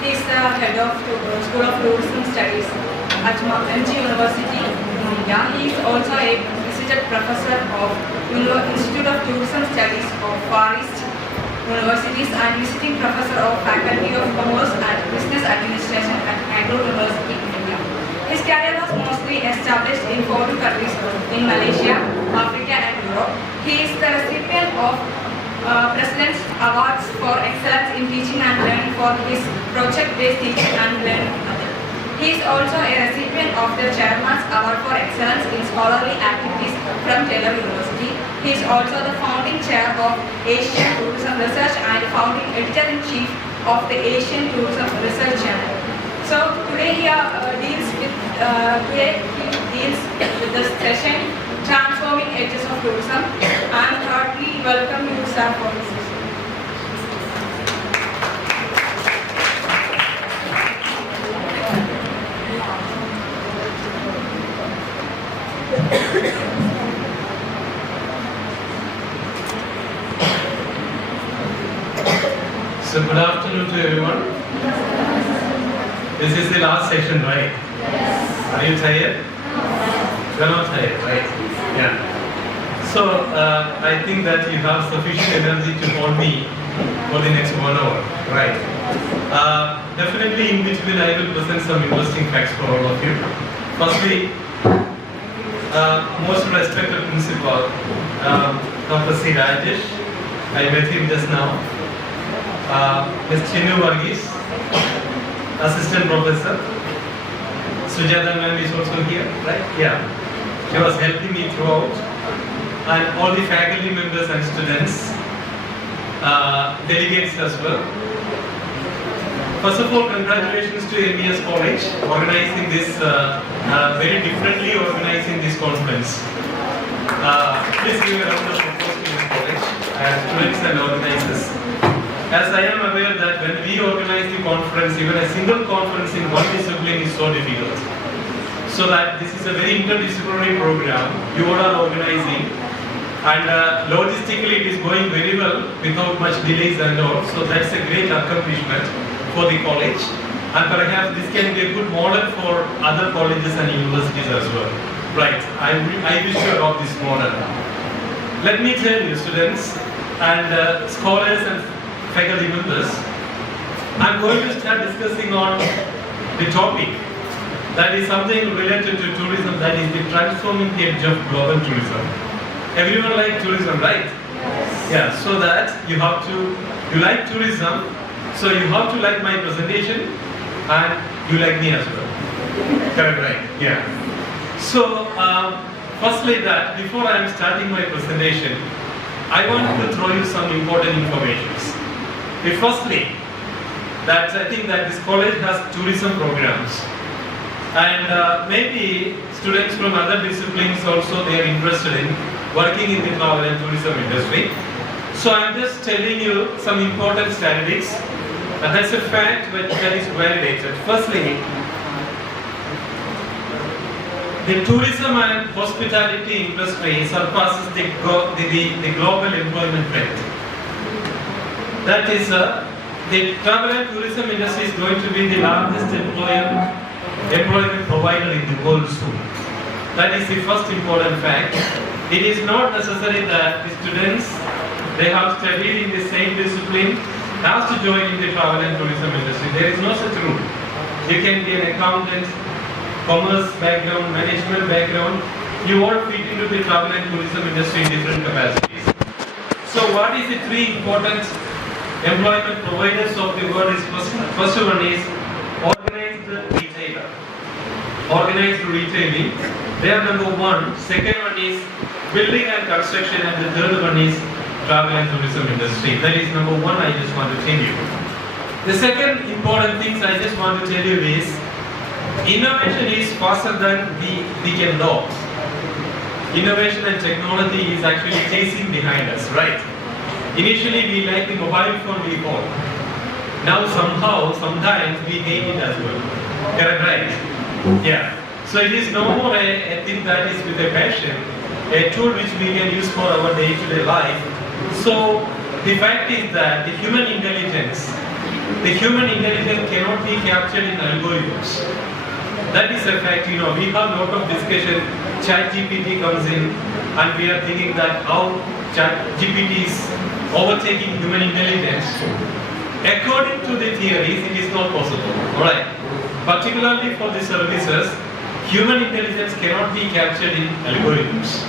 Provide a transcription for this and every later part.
He is the head of School of Tourism Studies at MG University in India. He is also a visited professor of Institute of Tourism Studies of Far East Universities and visiting professor of Faculty of Commerce and Business Administration at Bangalore University in India. His career was mostly established in 4 countries in Malaysia, Africa and Europe. He is the recipient of President's Awards for Excellence in Teaching and Learning for his project-based teaching and learning method. He is also a recipient of the Chairman's Award for Excellence in Scholarly Activities from Taylor University. He is also the founding chair of Asian Tourism Research and founding editor-in-chief of the Asian Tourism Research Channel. So today he deals with the session Transforming Edges of Tourism, and heartily welcome you, sir, for this session. So good afternoon to everyone. This is the last session, right? Yes. Are you tired? You are not tired, right? Yeah. So I think that you have sufficient energy to hold me for the next 1 hour, right? Definitely in between I will present some interesting facts for all of you. Firstly, most respected principal, Dr. C. Rajesh, I met him just now. Ms. Chinu Varghese, assistant professor. Sujata ma'am is also here, right? Yeah. She was helping me throughout. And all the faculty members and students, delegates as well. First of all, congratulations to MES College organizing this, very differently organizing this conference. Please give a round of applause to MES College and students and organizers. As I am aware that when we organize the conference, even a single conference in one discipline is so difficult. So that this is a very interdisciplinary program you all are organizing, and logistically it is going very well without much delays and all. So that's a great accomplishment for the college, and perhaps this can be a good model for other colleges and universities as well. Right, I wish to adopt this model. Let me tell you, students and scholars and faculty members, I'm going to start discussing on the topic that is something related to tourism, that is the transforming edge of global tourism. Everyone like tourism, right? Yes. Yeah, so that you like tourism, so you have to like my presentation and you like me as well. Correct, right? Yeah. So, firstly that, before I am starting my presentation, I want to throw you some important information. Firstly, that I think that this college has tourism programs, and maybe students from other disciplines also they are interested in working in the travel and tourism industry. So I am just telling you some important statistics, and that's a fact that is validated. Firstly, the tourism and hospitality industry surpasses the global employment rate. That is, the travel and tourism industry is going to be the largest employment provider in the world soon. That is the first important fact. It is not necessary that the students, they have studied in the same discipline, has to join in the travel and tourism industry. There is no such rule. You can be an accountant, commerce background, management background. You all fit into the travel and tourism industry in different capacities. So what is the 3 important employment providers of the world is first one is organized retailer. Organized retailing, they are number 1. Second one is building and construction, and the third one is travel and tourism industry. That is number 1 I just want to tell you. The second important things I just want to tell you is innovation is faster than we can know. Innovation and technology is actually chasing behind us, right? Initially we like the mobile phone we own. Now somehow, sometimes we hate it as well. Correct, right? Yeah. So it is no more a thing that is with a passion, a tool which we can use for our day-to-day life. So the fact is that the human intelligence the human intelligence cannot be captured in algorithms. That is a fact. We have a lot of discussion. ChatGPT comes in, and we are thinking that how ChatGPT is overtaking human intelligence. According to the theories, it is not possible. Alright. Particularly for the services, human intelligence cannot be captured in algorithms.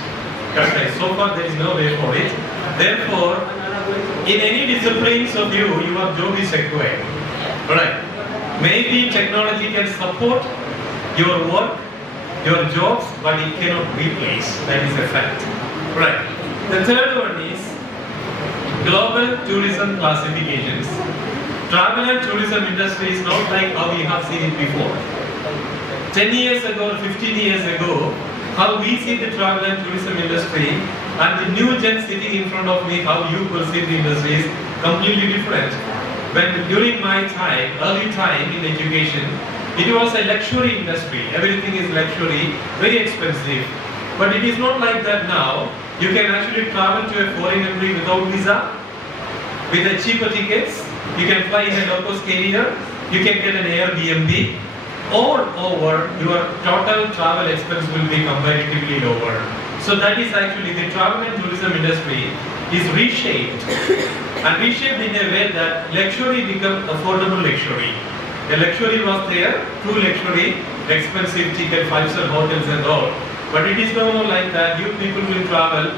Correct. So far, there is no way for it. Therefore, in any disciplines of you, your job is required. Alright. Maybe technology can support your work, your jobs, but it cannot replace. That is a fact. Right. The third one is global tourism classifications. Travel and tourism industry is not like how we have seen it before. 10 years ago, 15 years ago, how we see the travel and tourism industry, and the new gen sitting in front of me, how you perceive the industry is completely different. When during my time, early time in education, it was a luxury industry. Everything is luxury, very expensive. But it is not like that now. You can actually travel to a foreign country without visa, with a cheaper tickets. You can fly in a low-cost carrier. You can get an Airbnb. All over, your total travel expense will be comparatively lower. So that is actually the travel and tourism industry is reshaped, and reshaped in a way that luxury becomes affordable luxury. The luxury was there, true luxury, expensive ticket, 5-star hotels and all. But it is no more like that. You people will travel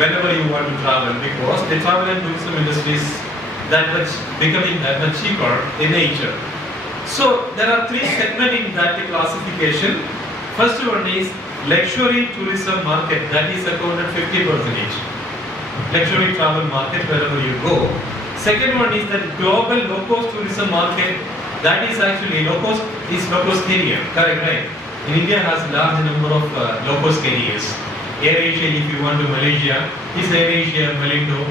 whenever you want to travel, because the travel and tourism industry is becoming that much cheaper in nature. So there are three segments in that classification. First one is luxury tourism market, that is accounted 50%. Luxury travel market wherever you go. Second one is that global low-cost tourism market. That is actually low-cost carrier, correct, right? In India has a large number of low-cost carriers. AirAsia, if you want to Malaysia, is AirAsia, Malindo.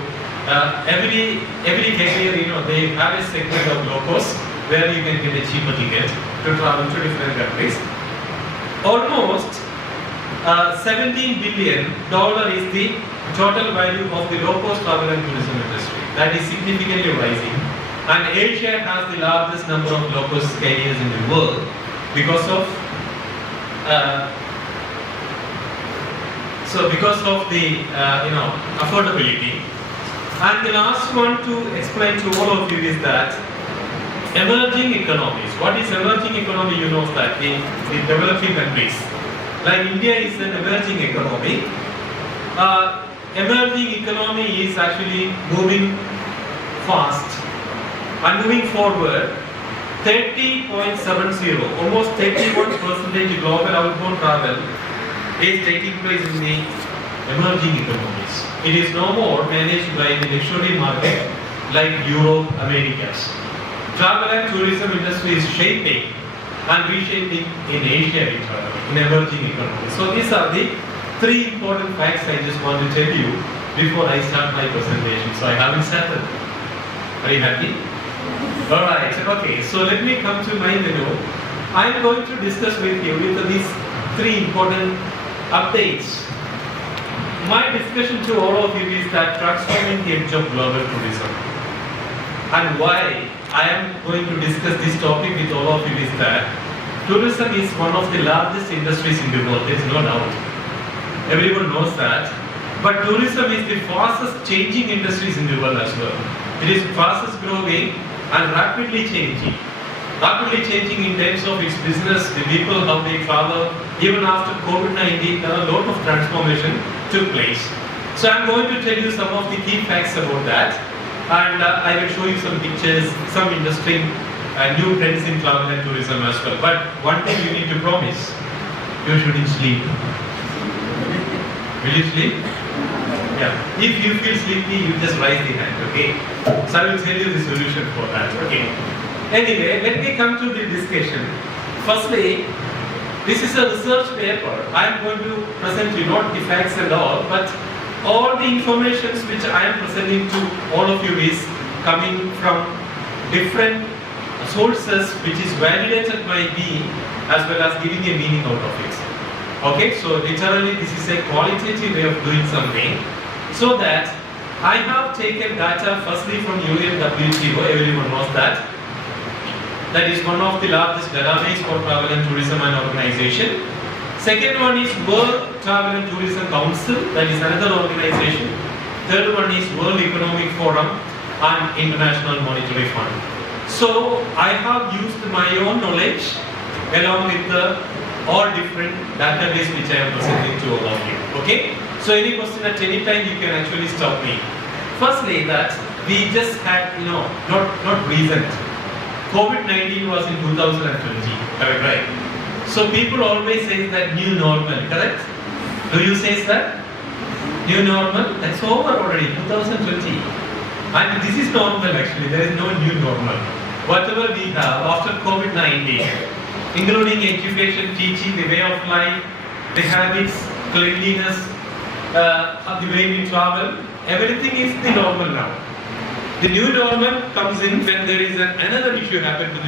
Every carrier, they have a segment of low-cost where you can get a cheaper ticket to travel to different countries. Almost $17 billion is the total value of the low-cost travel and tourism industry. That is significantly rising. And Asia has the largest number of low-cost carriers in the world because of the affordability. And the last one to explain to all of you is that emerging economies. What is emerging economy? You know that the developing countries. Like India is an emerging economy. Emerging economy is actually moving fast. And moving forward, 30.70, almost 31% global outbound travel is taking place in the emerging economies. It is no more managed by the luxury market like Europe, Americas. Travel and tourism industry is shaping and reshaping in Asia in emerging economies. So these are the three important facts I just want to tell you before I start my presentation. So I haven't started. Are you happy? Alright, okay, so let me come to my menu. I am going to discuss with you these three important updates. My discussion to all of you is that transforming the edge of global tourism. And why I am going to discuss this topic with all of you is that tourism is one of the largest industries in the world, there is no doubt. Everyone knows that. But tourism is the fastest changing industries in the world as well. It is fastest growing and rapidly changing. Rapidly changing in terms of its business, the people, how they travel. Even after COVID-19, there are a lot of transformation took place. So I'm going to tell you some of the key facts about that. And I will show you some pictures, some interesting new trends in travel and tourism as well. But one thing you need to promise, you shouldn't sleep. Will you sleep? Yeah. If you feel sleepy, you just raise the hand, okay? So I will tell you the solution for that, okay? Anyway, let me come to the discussion. Firstly, this is a research paper. I am going to present you not the facts and all the information which I am presenting to all of you is coming from different sources which is validated by me as well as giving a meaning out of it. Okay, so literally this is a qualitative way of doing something. So that I have taken data firstly from UNWTO, everyone knows that. That is one of the largest database for travel and tourism and organization. Second one is World Travel and Tourism Council, that is another organization. Third one is World Economic Forum and International Monetary Fund. So I have used my own knowledge along with the all different database which I am presenting to all of you. Okay? So any question at any time you can actually stop me. Firstly, that we just had, not recent. COVID-19 was in 2020, correct, right? So people always say that new normal, correct? Do you say that? New normal? That's over already, 2020. And this is normal actually, there is no new normal. Whatever we have after COVID-19, including education, teaching, the way of life, the habits, cleanliness, the way we travel, everything is the normal now. The new normal comes in when there is another issue happen to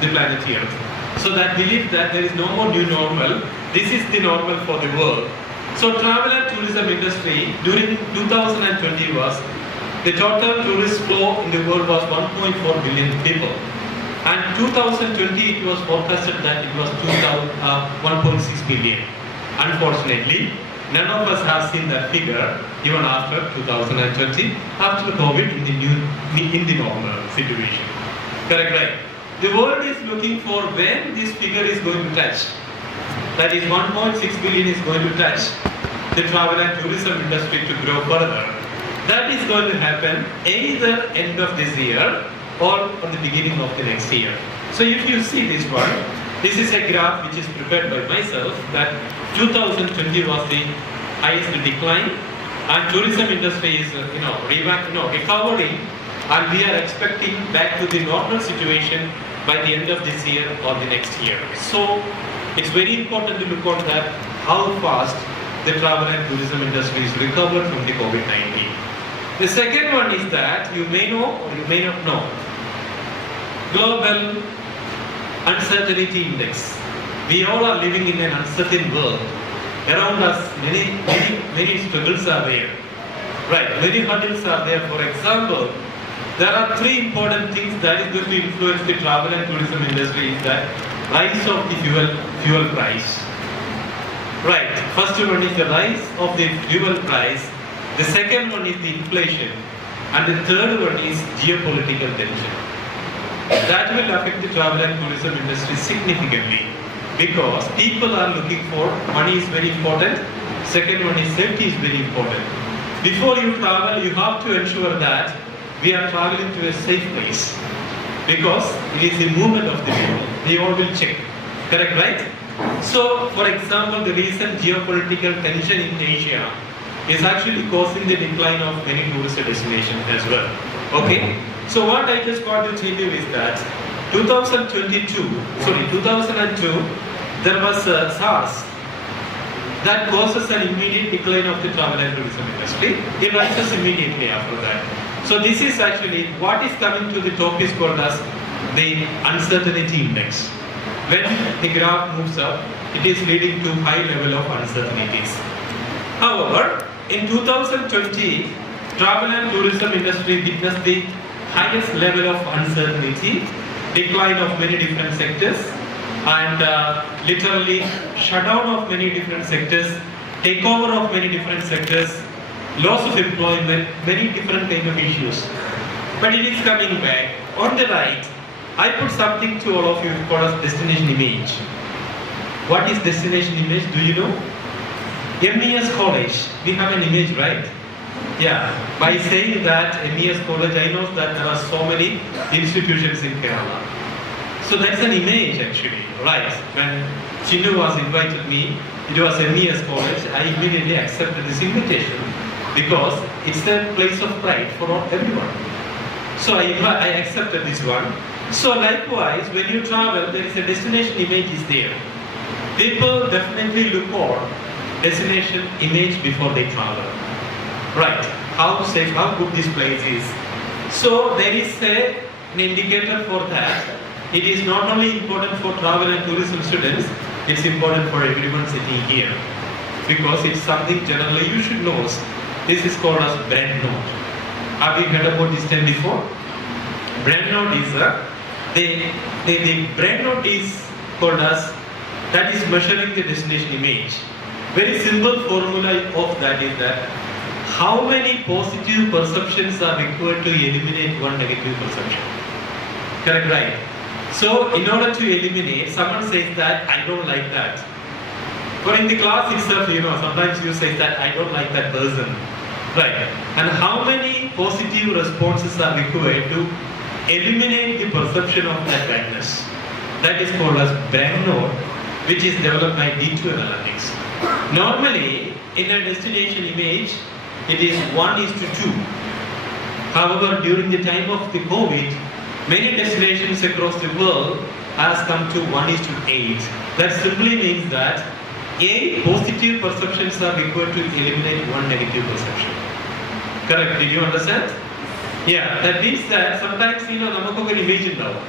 the planet Earth. So that belief that there is no more new normal, this is the normal for the world. So travel and tourism industry during 2020 was, the total tourist flow in the world was 1.4 billion people. And 2020 it was forecasted that it was 1.6 billion. Unfortunately, none of us have seen that figure even after 2020, after COVID in the normal situation. Correct, right? The world is looking for when this figure is going to touch. That is 1.6 billion is going to touch the travel and tourism industry to grow further. That is going to happen either end of this year or at the beginning of the next year. So if you see this one, this is a graph which is prepared by myself that 2020 was the highest decline and tourism industry is recovering, and we are expecting back to the normal situation by the end of this year or the next year. So it's very important to look at that, how fast the travel and tourism industry is recovered from the COVID-19. The second one is that you may know or you may not know, Global Uncertainty Index. We all are living in an uncertain world. Around us, many struggles are there. Right, many hurdles are there. For example, there are three important things that is going to influence the travel and tourism industry is that rise of the fuel price. Right, first one is the rise of the fuel price. The second one is the inflation. And the third one is geopolitical tension. That will affect the travel and tourism industry significantly because people are looking for, money is very important. Second one is safety is very important. Before you travel, you have to ensure that we are traveling to a safe place because it is the movement of the people. They all will check. Correct, right? So, for example, the recent geopolitical tension in Asia is actually causing the decline of many tourist destinations as well. Okay? So what I just want to tell you is that 2002, there was SARS that causes an immediate decline of the travel and tourism industry. It rises immediately after that. So this is actually what is coming to the top is called as the uncertainty index. When the graph moves up, it is leading to high level of uncertainties. However, in 2020, travel and tourism industry witnessed the highest level of uncertainty, decline of many different sectors, and literally shutdown of many different sectors, takeover of many different sectors, loss of employment, many different kind of issues. But it is coming back. On the right, I put something to all of you called as destination image. What is destination image? Do you know? MES College, we have an image, right? Yeah, by saying that MES College, I know that there are so many institutions in Kerala. So that's an image actually, right? When Chinnu was invited me, it was MES College, I immediately accepted this invitation because it's a place of pride for everyone. So I accepted this one. So likewise, when you travel, there is a destination image is there. People definitely look for destination image before they travel. Right, how safe, how good this place is. So there is an indicator for that. It is not only important for travel and tourism students, it's important for everyone sitting here. Because it's something generally you should know. This is called as brand note. Have you heard about this term before? Brand note is the brain note is called as, that is measuring the destination image. Very simple formula of that is that how many positive perceptions are required to eliminate one negative perception. Correct, right? So in order to eliminate, someone says that I don't like that. But in the class itself, sometimes you say that I don't like that person. Right. And how many positive responses are required to eliminate the perception of that likeness? That is called as brain node, which is developed by D2 analytics. Normally, in a destination image, it is 1:2. However, during the time of the COVID, many destinations across the world has come to 1:8. That simply means that 8 positive perceptions are required to eliminate one negative perception. Correct? Did you understand? Yeah, that means that sometimes namakku oru image undavu.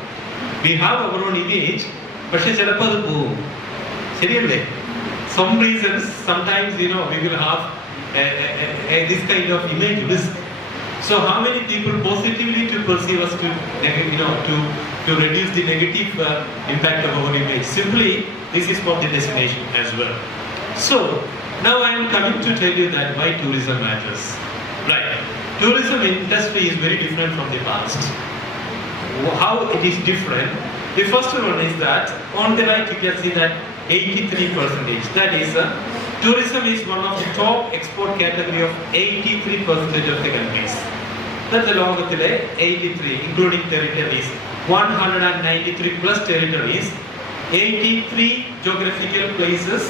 We have our own image, പക്ഷേ ചിലപ്പോൾ അത് പോകും. ശരിയല്ലേ? Some reasons, sometimes we will have this kind of image risk. So how many people positively to perceive us to reduce the negative impact of our image? Simply, this is for the destination as well. So now I am coming to tell you that why tourism matters. Right. Tourism industry is very different from the past. How it is different? The first one is that on the right you can see that 83%. That is, tourism is one of the top export category of 83% of the countries. That's the ലോകത്തിലെ 83, including territories, 193 plus territories, 83 geographical places.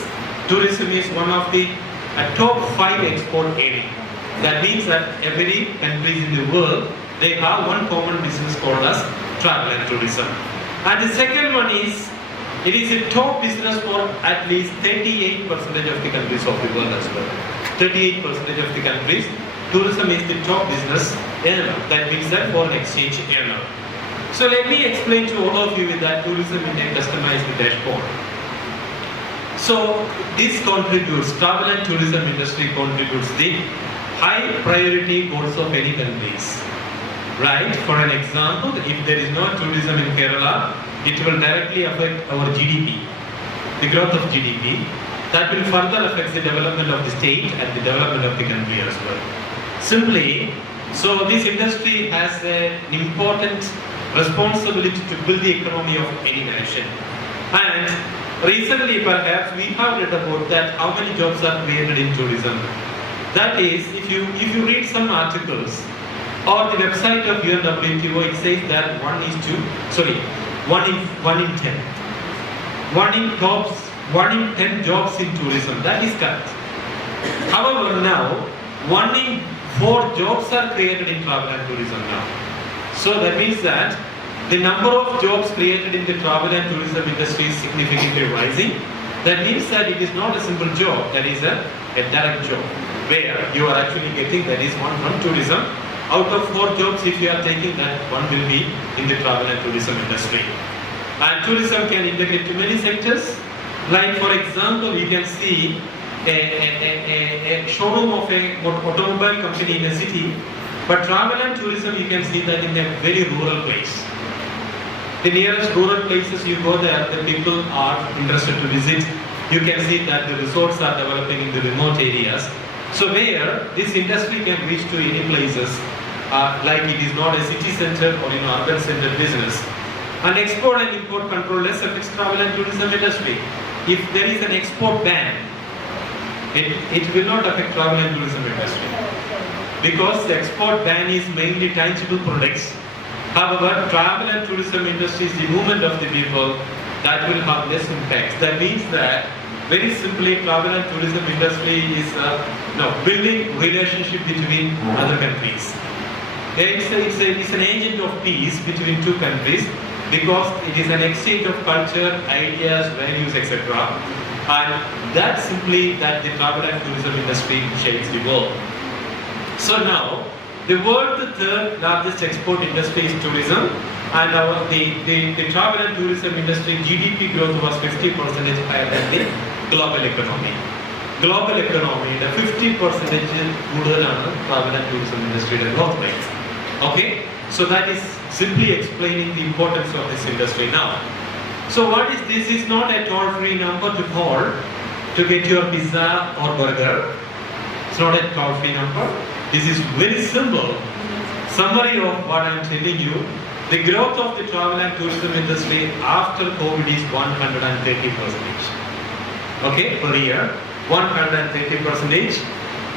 Tourism is one of the top 5 export area. That means that every country in the world, they have one common business called as travel and tourism. And the second one is, it is a top business for at least 38% of the countries of the world as well. 38% of the countries, tourism is the top business earner. That means that foreign exchange earner. So let me explain to all of you with that tourism in a customized dashboard. So this contributes, travel and tourism industry contributes the high priority goals of any countries. Right? For an example, if there is no tourism in Kerala, it will directly affect our GDP, the growth of GDP. That will further affect the development of the state and the development of the country as well. Simply, so this industry has an important responsibility to build the economy of any nation. And recently, perhaps, we have read about that how many jobs are created in tourism. That is, if you read some articles or the website of UNWTO, it says that 1 in 10. 1 in 10 jobs in tourism. That is correct. However, now 1 in 4 jobs are created in travel and tourism now. So that means that the number of jobs created in the travel and tourism industry is significantly rising. That means that it is not a simple job, that is a direct job, where you are actually getting, that is one from tourism. Out of 4 jobs, if you are taking that, 1 will be in the travel and tourism industry. And tourism can integrate to many sectors. Like for example, we can see a showroom of a automobile company in a city, but travel and tourism you can see that in a very rural place. The nearest rural places you go there, the people are interested to visit. You can see that the resorts are developing in the remote areas. So where this industry can reach to any places, like it is not a city center or urban center business. And export and import control less affects travel and tourism industry. If there is an export ban, it will not affect travel and tourism industry. Because the export ban is mainly tangible products. However, travel and tourism industry is the movement of the people, that will have less impact. That means that, very simply, travel and tourism industry is building relationship between other countries. It's an agent of peace between 2 countries, because it is an exchange of culture, ideas, values, etc. And that's simply that the travel and tourism industry shapes the world. So now, the world's 3rd largest export industry is tourism, and the travel and tourism industry GDP growth was 50% higher than the global economy. Global economy, the 50% കൂടുതലാണ് travel and tourism industry growth rate. Okay, so that is simply explaining the importance of this industry now. So what is this? Is not a toll-free number to call to get your pizza or burger. It's not a toll-free number. This is very simple summary of what I am telling you. The growth of the travel and tourism industry after COVID is 130%. Okay, per year, 130%.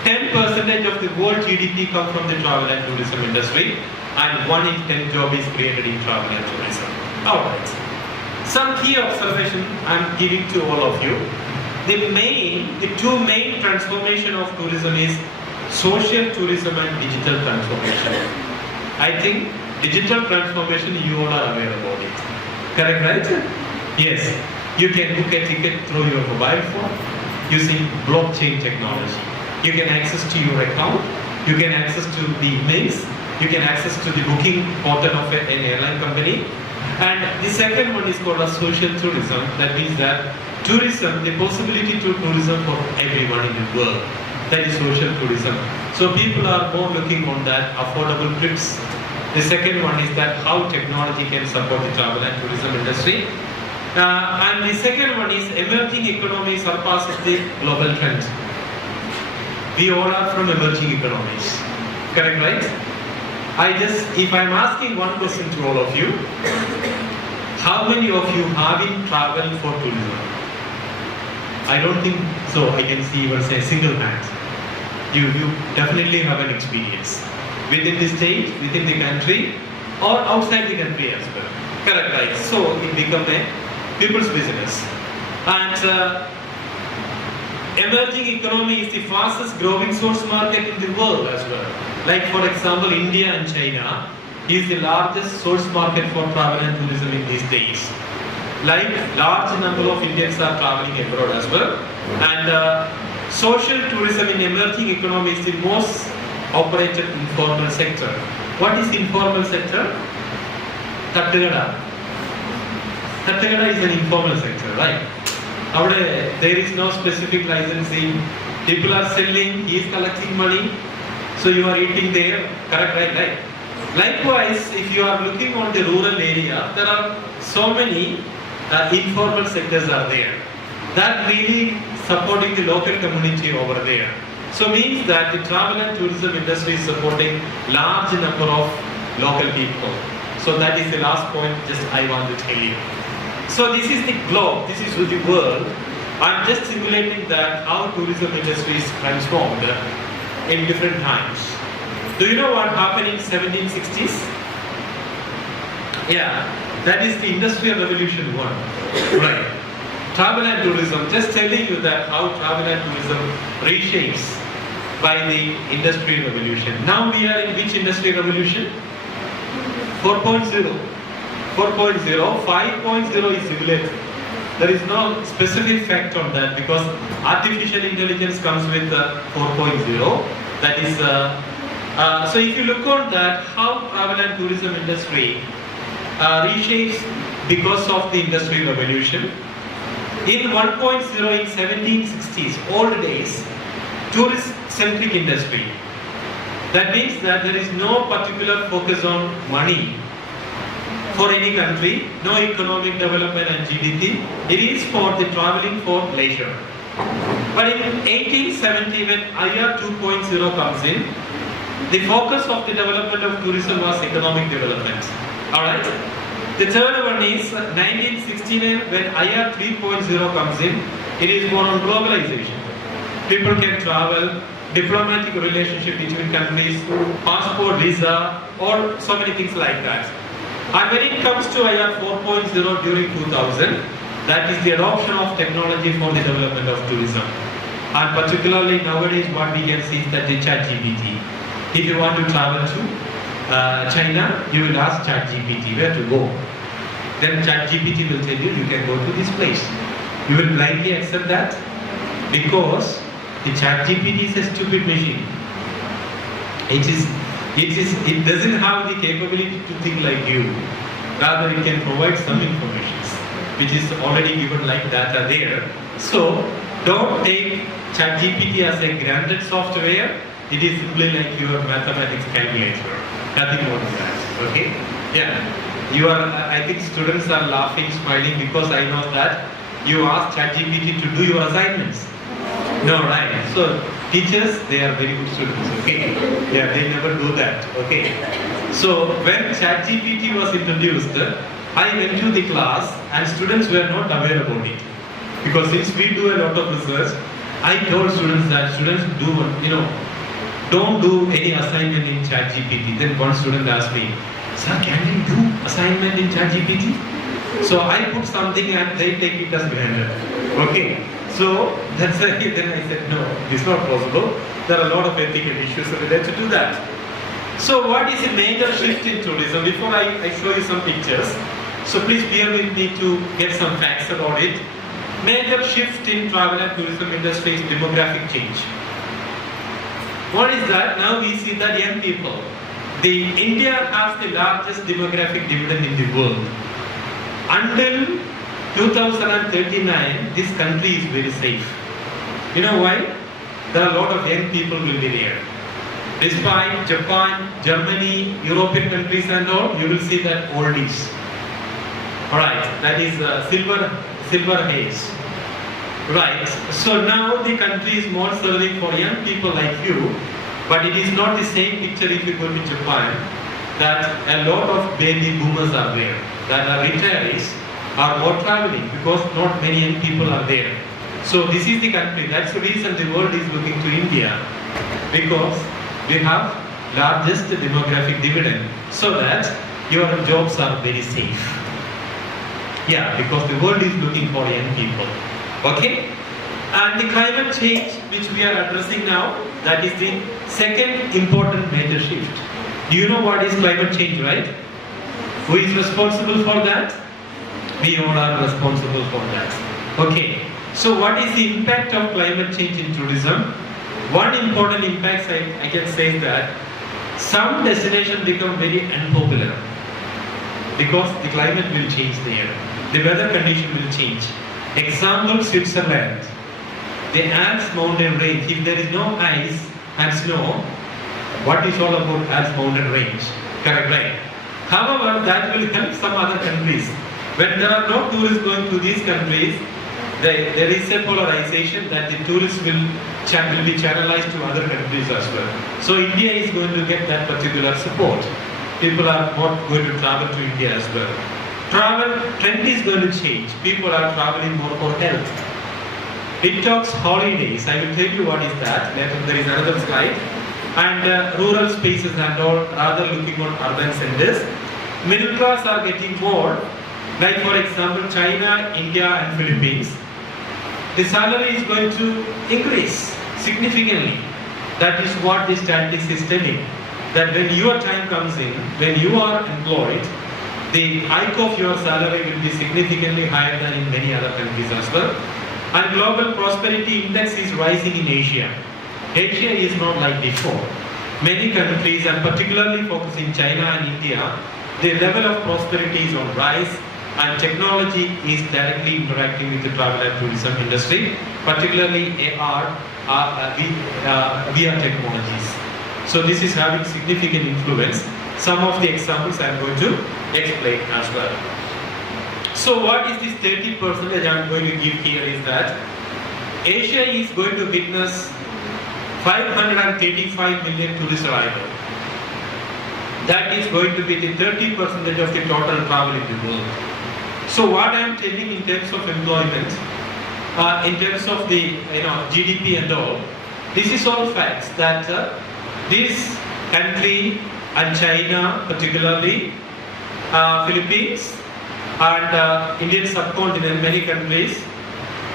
10% of the world GDP come from the travel and tourism industry, and 1 in 10 job is created in travel and tourism. Alright. Some key observation I am giving to all of you. The two main transformation of tourism is social tourism and digital transformation. I think digital transformation, you all are aware about it. Correct, right? Yes. You can book a ticket through your mobile phone using blockchain technology. You can access to your account. You can access to the emails. You can access to the booking portal of an airline company. And the second one is called as social tourism. That means that tourism, the possibility to tourism for everyone in the world. That is social tourism. So people are more looking on that affordable trips. The second one is that how technology can support the travel and tourism industry. And the second one is emerging economies surpasses the global trend. We all are from emerging economies. Correct, right? If I'm asking one question to all of you, how many of you have been traveling for tourism? I don't think so. I can see even say single hand. You definitely have an experience within the state, within the country, or outside the country as well. Correct, right? So it becomes a people's business. And emerging economy is the fastest growing source market in the world as well. Like for example, India and China is the largest source market for travel and tourism in these days. Like large number of Indians are traveling abroad as well. And social tourism in emerging economy is the most operated informal sector. What is informal sector? Tattagada. Tattagada is an informal sector, right? There is no specific licensing. People are selling, he is collecting money, so you are eating there, correct, right? Likewise, if you are looking on the rural area, there are so many informal sectors are there that really supporting the local community over there. So means that the travel and tourism industry is supporting large number of local people. So that is the last point just I want to tell you. So this is the globe, this is the world. I'm just simulating that how tourism industry is transformed in different times. Do you know what happened in 1760s? Yeah, that is the Industrial Revolution 1. Right. Travel and tourism, just telling you that how travel and tourism reshapes by the Industrial Revolution. Now we are in which Industrial Revolution? 4.0. 4.0, 5.0 is simulated. There is no specific fact on that because artificial intelligence comes with 4.0. That is, so if you look on that, how travel and tourism industry reshapes because of the Industrial Revolution. In 1.0 in 1760s, old days, tourist-centric industry. That means that there is no particular focus on money for any country, no economic development and GDP. It is for the traveling for leisure. But in 1870, when IR 2.0 comes in, the focus of the development of tourism was economic development. Alright? The third one is 1969, when IR 3.0 comes in, it is more on globalization. People can travel, diplomatic relationship between countries, passport, visa, or so many things like that. And when it comes to IR 4.0 during 2000, that is the adoption of technology for the development of tourism. And particularly nowadays what we can see is that the ChatGPT. If you want to travel to China, you will ask ChatGPT where to go. Then ChatGPT will tell you, you can go to this place. You will blindly accept that because the ChatGPT is a stupid machine. It doesn't have the capability to think like you. Rather, it can provide some information which is already given like data there. So, don't take ChatGPT as a granted software. It is simply like your mathematics calculator. Nothing more than that. Okay? Yeah, you are. I think students are laughing, smiling because I know that you asked ChatGPT to do your assignments. No, right? So teachers, they are very good students. Okay, yeah, they never do that. Okay. So when ChatGPT was introduced, I went to the class and students were not aware about it because since we do a lot of research, I told students that students don't do any assignment in ChatGPT. Then one student asked me, "Sir, can we do assignment in ChatGPT?" So I put something and they take it as granted. Okay. So that's why then I said, no, it's not possible. There are a lot of ethical issues related to that. So what is a major shift in tourism? Before I show you some pictures, so please bear with me to get some facts about it. Major shift in travel and tourism industry is demographic change. What is that? Now we see that young people. India has the largest demographic dividend in the world. Until 2039, this country is very safe. You know why? There are a lot of young people will be there. Despite Japan, Germany, European countries and all, you will see that oldies. Alright, that is silver haze. Right, so now the country is more serving for young people like you, but it is not the same picture if you go to Japan, that a lot of baby boomers are there, that are retirees are more traveling because not many young people are there. So this is the country, that's the reason the world is looking to India, because we have largest demographic dividend, so that your jobs are very safe. Yeah, because the world is looking for young people. Okay? And the climate change which we are addressing now, that is the second important major shift. Do you know what is climate change, right? Who is responsible for that? We all are responsible for that. Okay. So what is the impact of climate change in tourism? One important impact I can say that some destinations become very unpopular because the climate will change there. The weather condition will change. Example, Switzerland. The Alps mountain range, if there is no ice and snow, what is all about Alps mountain range? Correct, right? However, that will help some other countries. When there are no tourists going to these countries, there is a polarization that the tourists will be channelized to other countries as well. So India is going to get that particular support. People are not going to travel to India as well. Travel trend is going to change. People are traveling more for health. Detox holidays, I will tell you what is that. Later there is another slide. And rural spaces and all, rather looking on urban centers. Middle class are getting more. Like for example, China, India and Philippines. The salary is going to increase significantly. That is what the statistics is telling. That when your time comes in, when you are employed, the hike of your salary will be significantly higher than in many other countries as well. And global prosperity index is rising in Asia. Asia is not like before. Many countries, and particularly focusing China and India, the level of prosperity is on rise, and technology is directly interacting with the travel and tourism industry, particularly AR, VR technologies. So this is having significant influence. Some of the examples I am going to explain as well. So what is this 30% I am going to give here is that Asia is going to witness 535 million tourist arrivals. That is going to be the 30% of the total travel in the world. So what I am telling in terms of employment, in terms of the GDP and all, this is all facts that this country and China, particularly Philippines and Indian subcontinent, many countries,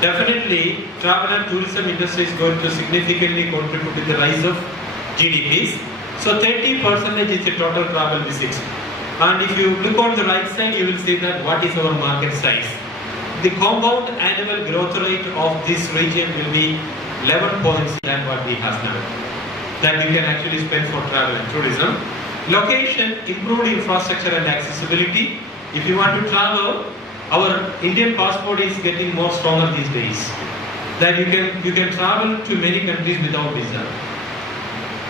definitely travel and tourism industry is going to significantly contribute to the rise of GDPs. So 30% is the total travel visits. And if you look on the right side, you will see that what is our market size. The compound annual growth rate of this region will be 11 points than what we have now. That you can actually spend for travel and tourism. Location, improved infrastructure and accessibility. If you want to travel, our Indian passport is getting more stronger these days. That you can travel to many countries without visa.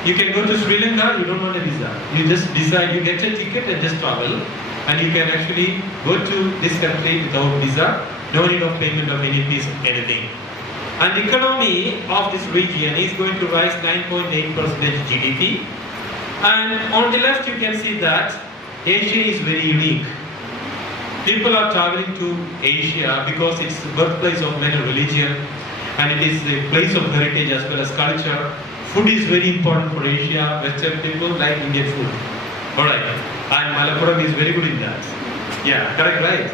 You can go to Sri Lanka, you don't want a visa. You just decide, you get a ticket and just travel. And you can actually go to this country without visa, no need of payment of any fees, anything. And the economy of this region is going to rise 9.8% GDP. And on the left you can see that Asia is very unique. People are traveling to Asia because it's the birthplace of many religions and it is the place of heritage as well as culture. Food is very important for Asia. Western people like Indian food. Alright. And Malappuram is very good in that. Yeah, correct, right?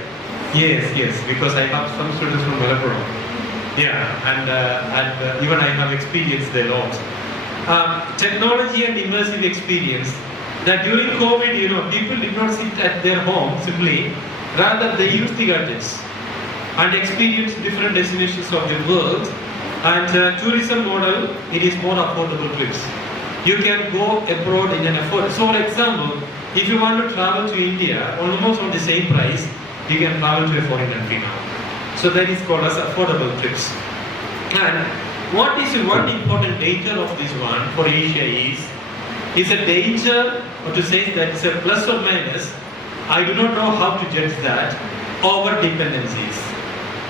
Yes, because I have some students from Malappuram. Yeah, and even I have experienced there a lot. Technology and immersive experience. That during COVID, people did not sit at their home simply. Rather, they used the gadgets and experienced different destinations of the world. And tourism model, it is more affordable trips. You can go abroad in an affordable. So, for example, if you want to travel to India, almost on the same price, you can travel to a foreign country now. So that is called as affordable trips. And what is one important danger of this one for Asia is a danger, or to say that it's a plus or minus, I do not know how to judge that, over dependencies.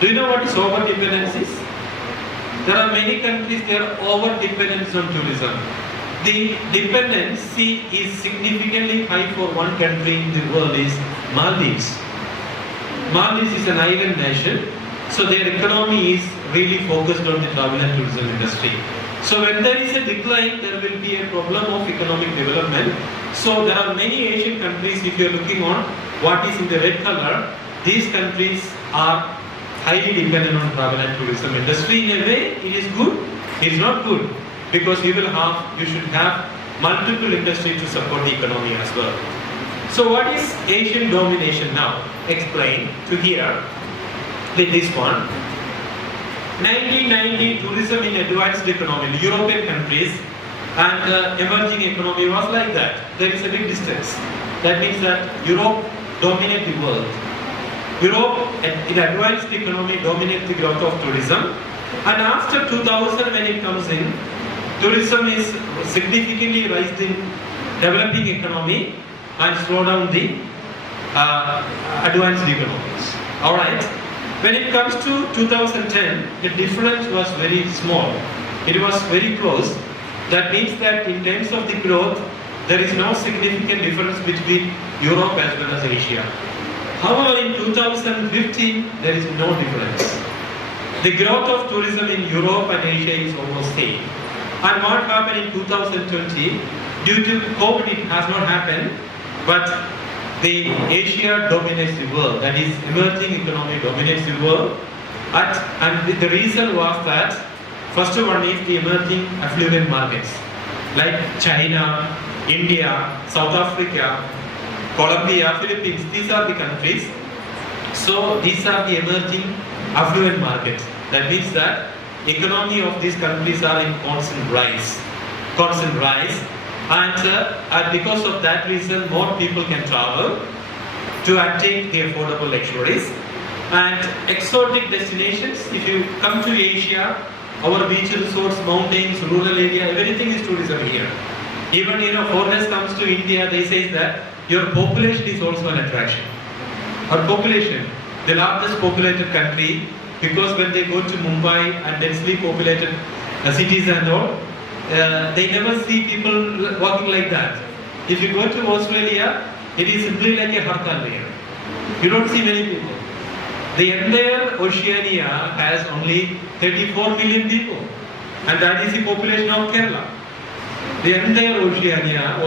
Do you know what is over dependencies? There are many countries, they are over dependent on tourism. The dependency is significantly high for one country in the world is Maldives. Maldives is an island nation, so their economy is really focused on the travel and tourism industry. So when there is a decline, there will be a problem of economic development. So there are many Asian countries, if you are looking on what is in the red color, these countries are highly dependent on travel and tourism industry. In a way, it is good, it is not good. Because you should have multiple industries to support the economy as well. So what is Asian domination now? Explain to here with this one. 1990 tourism in advanced economy, European countries and emerging economy was like that. There is a big distance. That means that Europe dominates the world. Europe in advanced economy dominates the growth of tourism. And after 2000 when it comes in, tourism is significantly raised in developing economy and slow down the advanced economies. Alright. When it comes to 2010, the difference was very small. It was very close. That means that in terms of the growth, there is no significant difference between Europe as well as Asia. However, in 2015, there is no difference. The growth of tourism in Europe and Asia is almost same. And what happened in 2020, due to COVID it has not happened, but the Asia dominates the world, that is emerging economy dominates the world. And the reason was that, first one is the emerging affluent markets, like China, India, South Africa, Colombia, Philippines, these are the countries. So these are the emerging affluent markets. That means that economy of these countries are in constant rise. And because of that reason, more people can travel to attain the affordable luxuries. And exotic destinations, if you come to Asia, our beach resorts, mountains, rural area, everything is tourism here. Even foreigners comes to India, they say that your population is also an attraction. Our population, the largest populated country, because when they go to Mumbai and densely populated cities and all, they never see people walking like that. If you go to Australia, it is simply like a hartal there. You don't see many people. The entire Oceania has only 34 million people, and that is the population of Kerala. The entire Oceania,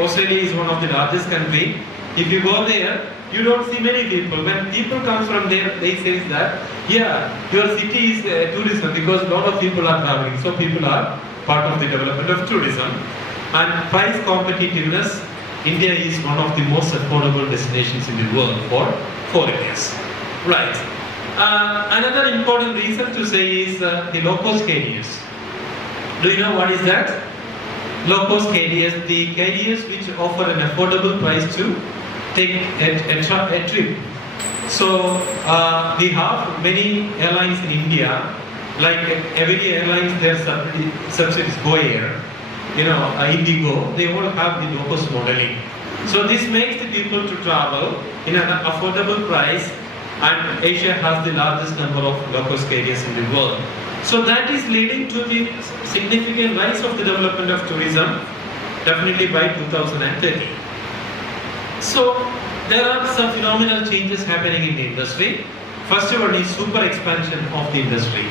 Australia is one of the largest country. If you go there, you don't see many people. When people come from there, they say that, yeah, your city is tourism because a lot of people are traveling. So people are part of the development of tourism. And price competitiveness, India is one of the most affordable destinations in the world for foreigners. Right. Another important reason to say is the low-cost carriers. Do you know what is that? Low-cost carriers, the carriers which offer an affordable price to take a trip. So we have many airlines in India, like every airlines their subsidies Go Air. Indigo, they all have the low-cost modeling. So this makes the people to travel in an affordable price, and Asia has the largest number of low-cost carriers in the world. So that is leading to the significant rise of the development of tourism, definitely by 2030. So there are some phenomenal changes happening in the industry. First one is super expansion of the industry.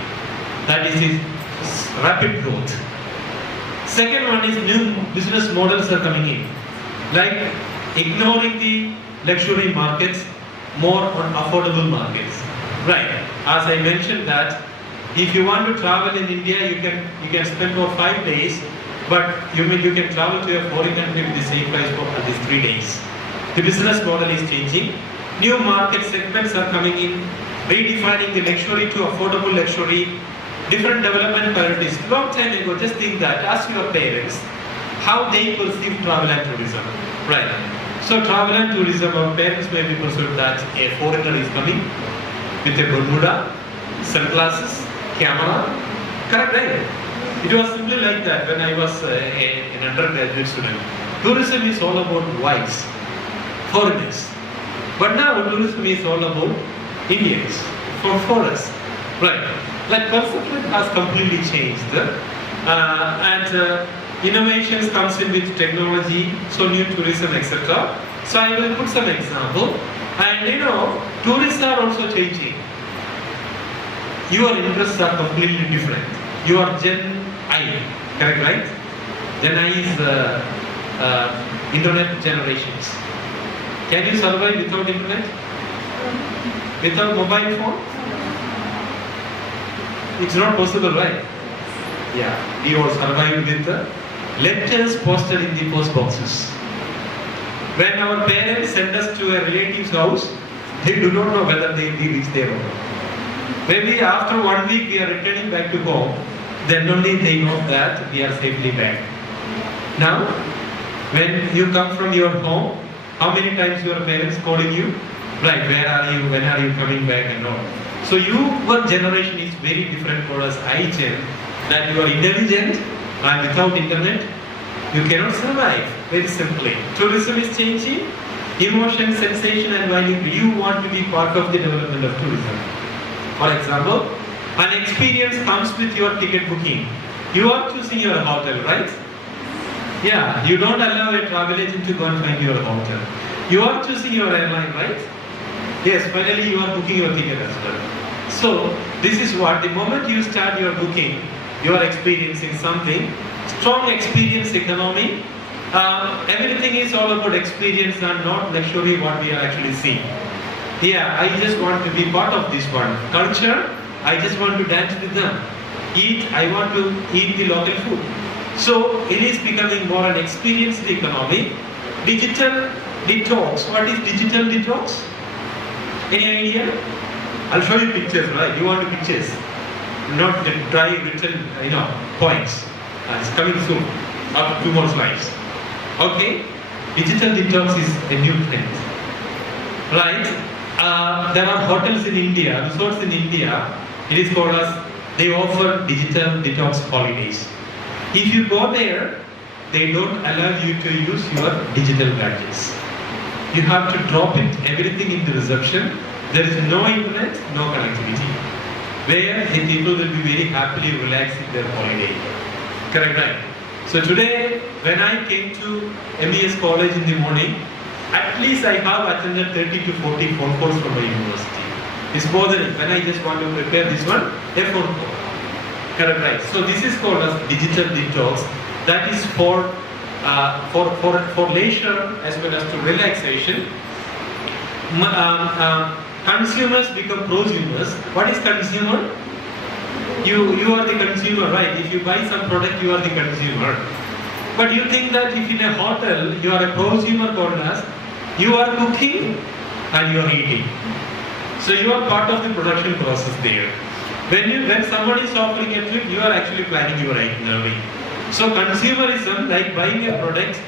That is its rapid growth. Second one is new business models are coming in, like ignoring the luxury markets, more on affordable markets. Right, as I mentioned that if you want to travel in India, you can spend for 5 days, but you can travel to a foreign country with the same price for at least 3 days. The business model is changing. New market segments are coming in, redefining the luxury to affordable luxury, different development priorities. Long time ago, just think that, ask your parents how they perceive travel and tourism. Right. So travel and tourism, our parents may be perceived that a foreigner is coming with a Bermuda, sunglasses, camera. Correct, right? It was simply like that when I was an undergraduate student. Tourism is all about whites, foreigners. But now tourism is all about Indians, for us. Right. Like perception has completely changed. And innovations comes in with technology, so new tourism, etc. So I will put some example. And tourists are also changing. Your interests are completely different. You are Gen I, correct, right? Gen I is internet generations. Can you survive without internet? Without mobile phone? It's not possible, right? Yeah, we all survived with the letters posted in the post boxes. When our parents send us to a relative's house, they do not know whether they reach there or not. Maybe after 1 week we are returning back to home, then only they know that we are safely back. Now, when you come from your home, how many times your parents calling you? Right, where are you? When are you coming back and all? So your generation is very different for us, I-Gen, that you are intelligent and without internet, you cannot survive, very simply. Tourism is changing, emotion, sensation and value, you want to be part of the development of tourism. For example, an experience comes with your ticket booking. You are choosing your hotel, right? Yeah, you don't allow a travel agent to go and find your hotel. You are choosing your airline, right? Yes, finally you are booking your ticket as well. So, this is what, the moment you start your booking, you are experiencing something, strong experience economy, everything is all about experience and not luxury what we are actually seeing. Yeah, I just want to be part of this one. Culture, I just want to dance with them. Eat, I want to eat the local food. So, it is becoming more an experienced economy. Digital detox, what is digital detox? Any idea? I'll show you pictures, right? You want pictures, not the dry written, points. It's coming soon. After 2 more slides. Okay, digital detox is a new trend, right? There are hotels in India, resorts in India. It is called as, they offer digital detox holidays. If you go there, they don't allow you to use your digital gadgets. You have to drop it, everything in the reception. There is no internet, no connectivity. Where the people will be very happily relaxing their holiday. Correct, right? So today, when I came to MES college in the morning, at least I have attended 30 to 40 phone calls from my university. It's more than when I just want to prepare this one, a phone call. Correct, right? So this is called as digital detox. That is for leisure as well as to relaxation. Consumers become prosumers. What is consumer? You are the consumer, right? If you buy some product, you are the consumer. But you think that if in a hotel, you are a prosumer called as, you are cooking and you are eating. So you are part of the production process there. When someone is offering a trip, you are actually planning your itinerary. So consumerism, like buying a product,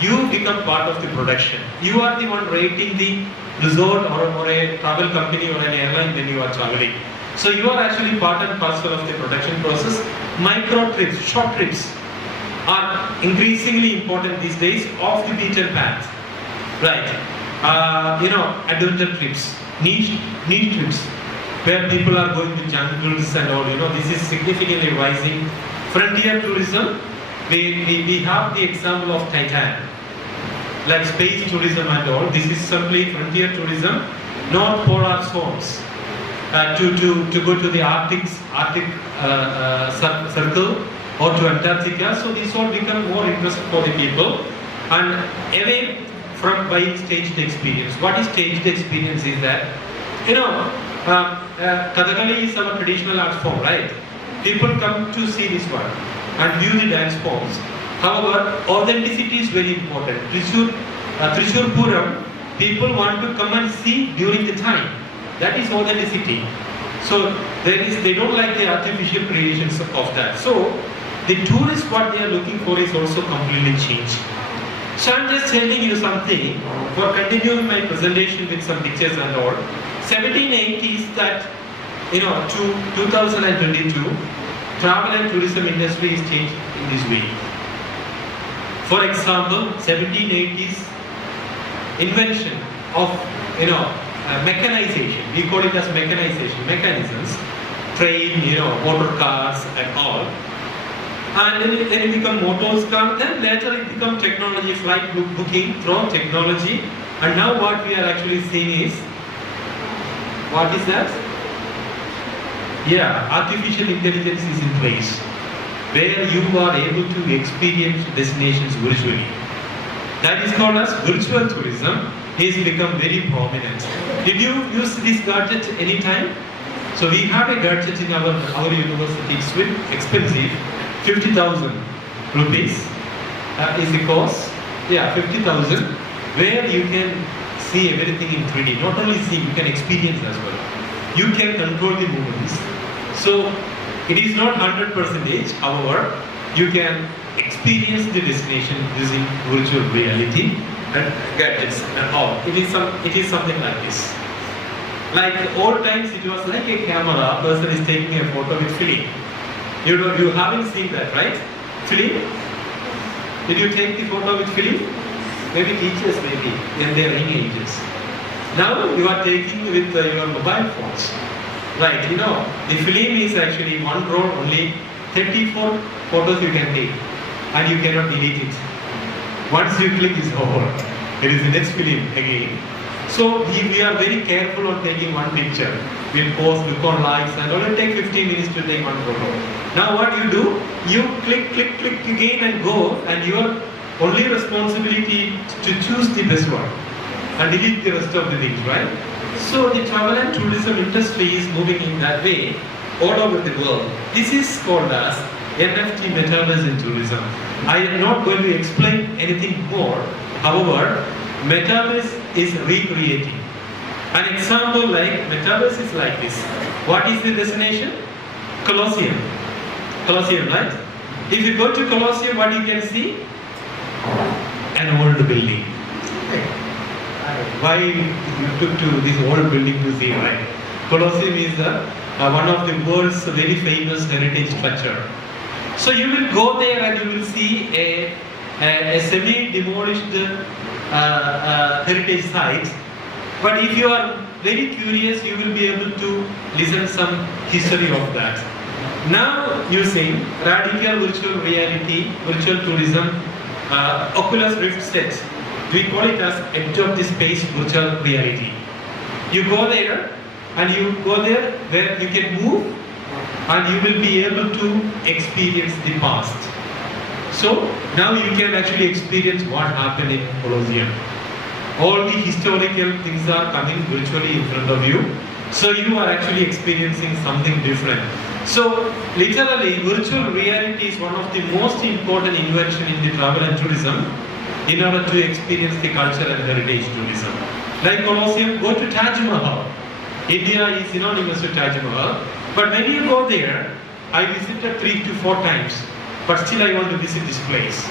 you become part of the production. You are the one rating the resort or a travel company or an airline when you are traveling. So you are actually part and parcel of the production process. Micro trips, short trips. are increasingly important these days, off the beaten path. Right. Adventure trips, niche trips, where people are going to jungles and all, this is significantly rising. Frontier tourism, we have the example of Titan, like space tourism and all. This is simply frontier tourism, not polar zones. To go to the Arctic circle or to Antarctica, so these all become more interesting for the people. And away from buying staged experience. What is staged experience is that, Kathakali is our traditional art form, right? People come to see this one and view the dance forms. However, authenticity is very important. Trishur Puram, people want to come and see during the time. That is authenticity. So they don't like the artificial creations of that. So the tourists, what they are looking for is also completely changed. So I'm just telling you something for continuing my presentation with some pictures and all. 1780s that, to 2022, travel and tourism industry is changed in this way. For example, 1780s invention of, mechanization. We call it as mechanization, mechanisms, train, motor cars and all. And then it become motors car, then later it become technology, flight booking through technology. And now what we are actually seeing is, what is that? Yeah, artificial intelligence is in place, where you are able to experience destinations virtually. That is called as virtual tourism. Has become very prominent. Did you use this gadget anytime? So we have a gadget in our university. It's very expensive. 50,000 rupees is the cost. Yeah, 50,000, where you can see everything in 3D. Not only see, you can experience as well. You can control the movements. So it is not 100%. However, you can experience the destination using virtual reality and gadgets and all. It is something like this. Like old times, it was like a camera. A person is taking a photo with film. You haven't seen that, right? Film? Did you take the photo with film? Maybe teachers, maybe, in their young ages. Now you are taking with your mobile phones. Right, the film is actually one roll, only 34 photos you can take. And you cannot delete it. Once you click, it's over. It is the next film again. So we are very careful on taking one picture. We post, look on likes, and only take 15 minutes to take one photo. Now what you do, you click again and go, and your only responsibility to choose the best one and delete the rest of the things, right? So the travel and tourism industry is moving in that way all over the world. This is called as NFT, Metaverse in tourism. I am not going to explain anything more. However, Metaverse is recreating. An example like Metaverse is like this. What is the destination? Colosseum. Colosseum, right? If you go to Colosseum, what you can see? An old building. Why you took to this old building to see, right? Colosseum is one of the world's very famous heritage structure. So you will go there and you will see a semi-demolished heritage site. But if you are very curious, you will be able to listen some history of that. Now using radical virtual reality, virtual tourism, Oculus Rift set, we call it as edge of the space virtual reality. You go there and you go there where you can move and you will be able to experience the past. So now you can actually experience what happened in Colosseum. All the historical things are coming virtually in front of you. So you are actually experiencing something different. So literally virtual reality is one of the most important inventions in the travel and tourism in order to experience the culture and heritage tourism. Like Colosseum, go to Taj Mahal. India is synonymous to Taj Mahal. But when you go there, I visited 3 to 4 times. But still I want to visit this place.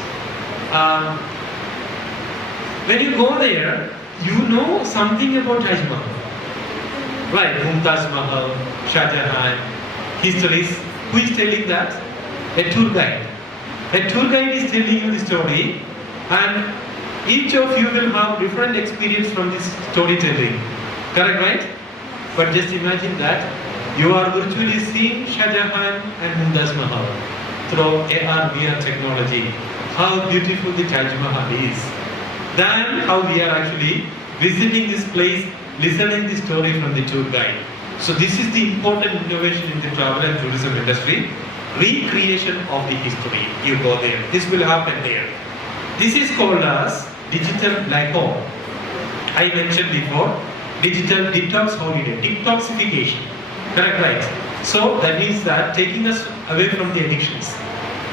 When you go there, you know something about Taj Mahal. Right, Mumtaz Mahal, Shah Jahan, histories. Who is telling that? A tour guide. A tour guide is telling you the story, and each of you will have different experience from this storytelling. Correct, right? But just imagine that you are virtually seeing Shah Jahan and Mumtaz Mahal through AR/VR technology. How beautiful the Taj Mahal is. Then how we are actually visiting this place, listening the story from the tour guide. So this is the important innovation in the travel and tourism industry. Recreation of the history. You go there. This will happen there. This is called as digital black hole. I mentioned before, digital detox holiday, detoxification. Correct, right? So that means that taking us away from the addictions.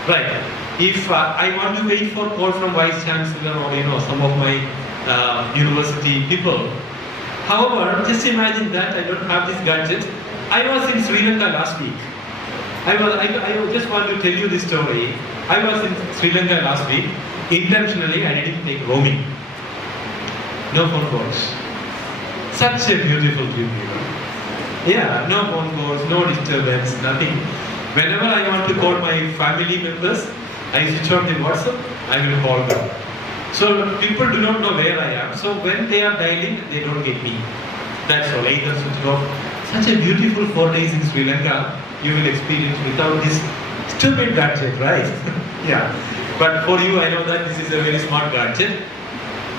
Right. If I want to wait for call from Vice Chancellor or some of my university people. However, just imagine that I don't have this gadget. I was in Sri Lanka last week. I just want to tell you this story. I was in Sri Lanka last week. Intentionally, I didn't take roaming. No phone calls. Such a beautiful dream. Yeah, no phone calls, no disturbance, nothing. Whenever I want to call my family members, I switch on the WhatsApp, I will call them. So people do not know where I am. So when they are dialing, they don't get me. That's all. Either switch off. Such a beautiful 4 days in Sri Lanka you will experience without this stupid gadget, right? Yeah. But for you, I know that this is a very smart gadget.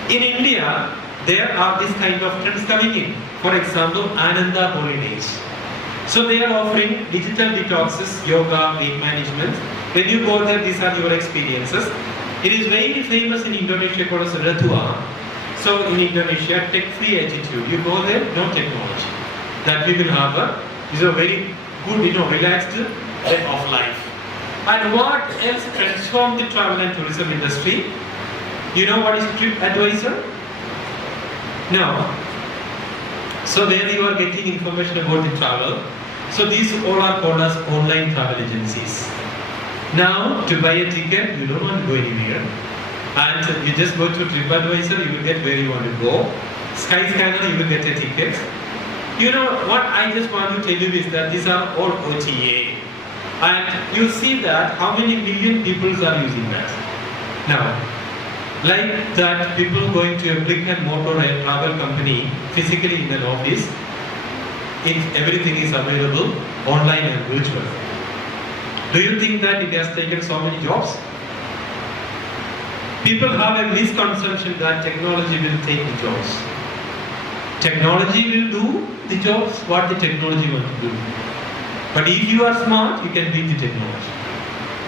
In India, there are this kind of trends coming in. For example, Ananda holidays. So they are offering digital detoxes, yoga, weight management. When you go there, these are your experiences. It is very famous in Indonesia called as Ratua. So in Indonesia, tech-free attitude. You go there, no technology. That we will have is a very good, relaxed way of life. And what else transformed the travel and tourism industry? You know what is TripAdvisor? No. So there you are getting information about the travel. So these all are called as online travel agencies. Now, to buy a ticket, you don't want to go anywhere. And you just go to TripAdvisor, you will get where you want to go. Skyscanner, you will get a ticket. You know, what I just want to tell you is that these are all OTA. And you see that how many million people are using that. Now, like that people going to a brick and mortar travel company physically in an office, everything is available online and virtual. Do you think that it has taken so many jobs? People have a misconception that technology will take the jobs. Technology will do the jobs what the technology wants to do. But if you are smart, you can beat the technology.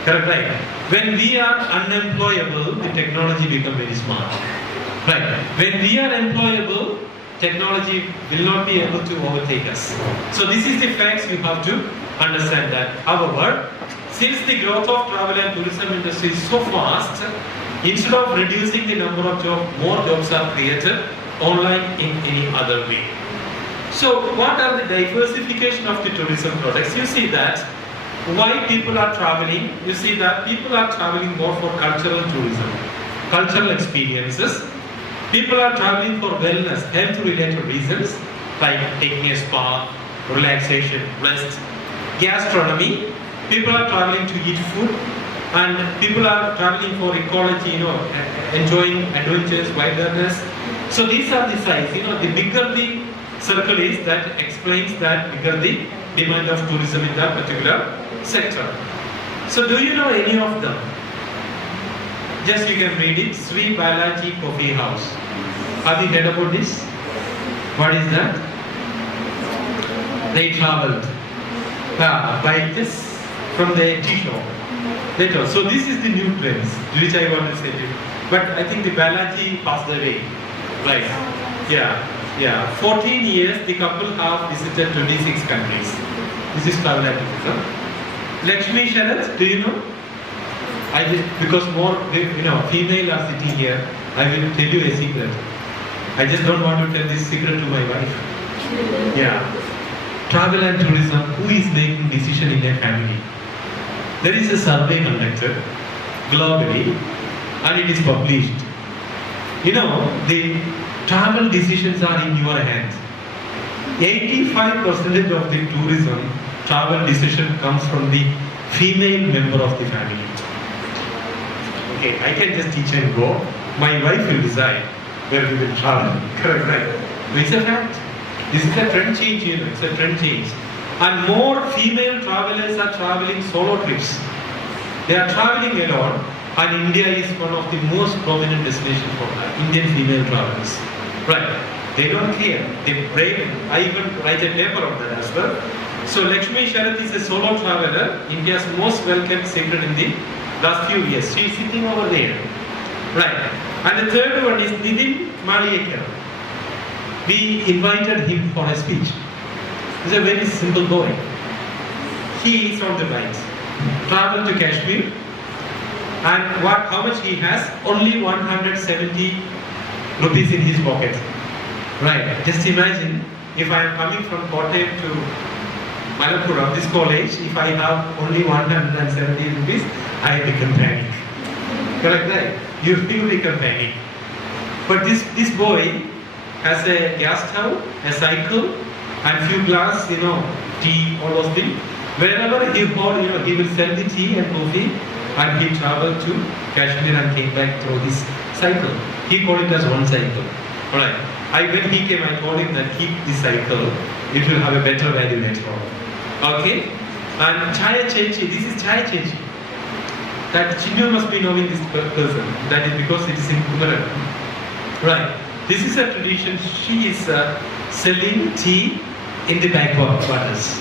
Correct, right? When we are unemployable, the technology becomes very smart. Right? When we are employable, technology will not be able to overtake us. So this is the facts you have to understand that. However, since the growth of travel and tourism industry is so fast, instead of reducing the number of jobs, more jobs are created online in any other way. So what are the diversification of the tourism products? You see that why people are traveling, you see that people are traveling more for cultural tourism, cultural experiences. People are traveling for wellness, health related reasons, like taking a spa, relaxation, rest, gastronomy. People are traveling to eat food, and people are traveling for ecology, enjoying adventures, wilderness. So these are the size, the bigger the circle is, that explains that bigger the demand of tourism in that particular sector. So do you know any of them? Just you can read it. Sri Balaji Coffee House. Have you heard about this? What is that? They traveled by this from the tea shop. So this is the new trends which I want to say to you. But I think the Balaji passed away. Right. Yeah. 14 years the couple have visited 26 countries. This is travel and tourism. Lakshmi Sharath, do you know? Because more female are sitting here, I will tell you a secret. I just don't want to tell this secret to my wife. Yeah. Travel and tourism, who is making decision in a family? There is a survey conducted globally and it is published. The travel decisions are in your hands. 85% of the tourism travel decision comes from the female member of the family. okay, I can just teach and go. My wife will decide where we will travel. Correct, right? It's a fact. This is a trend change, you know, it's a trend change. And more female travelers are traveling solo trips. They are traveling alone, and India is one of the most prominent destinations for Indian female travelers. Right? They don't care. They brave. I even write a paper on that as well. So Lakshmi Sharath is a solo traveler, India's most welcome secret in the last few years. She is sitting over there. Right. And the third one is Nidin Maliyekar. We invited him for a speech. He's a very simple boy. He is on the right. Travel to Kashmir. And how much he has? Only 170 rupees in his pocket. Right. Just imagine if I am coming from Kottayam to Mannarkkad, this college, if I have only 170 rupees, I become panic. Correct, right? You become panic. But this boy has a gas stove, a cycle, and few glass, tea, all those things. Wherever he hold, he will sell the tea and coffee, and he traveled to Kashmir and came back through this cycle. He called it as one cycle. Alright. When he came, I told him that keep this cycle, it will have a better value later on. Okay? And Chaya Chechi, this is Chaya Chechi. That Chinnu must be knowing this person. That is because it is in Kumaran. Right. This is a tradition. She is selling tea in the backwaters.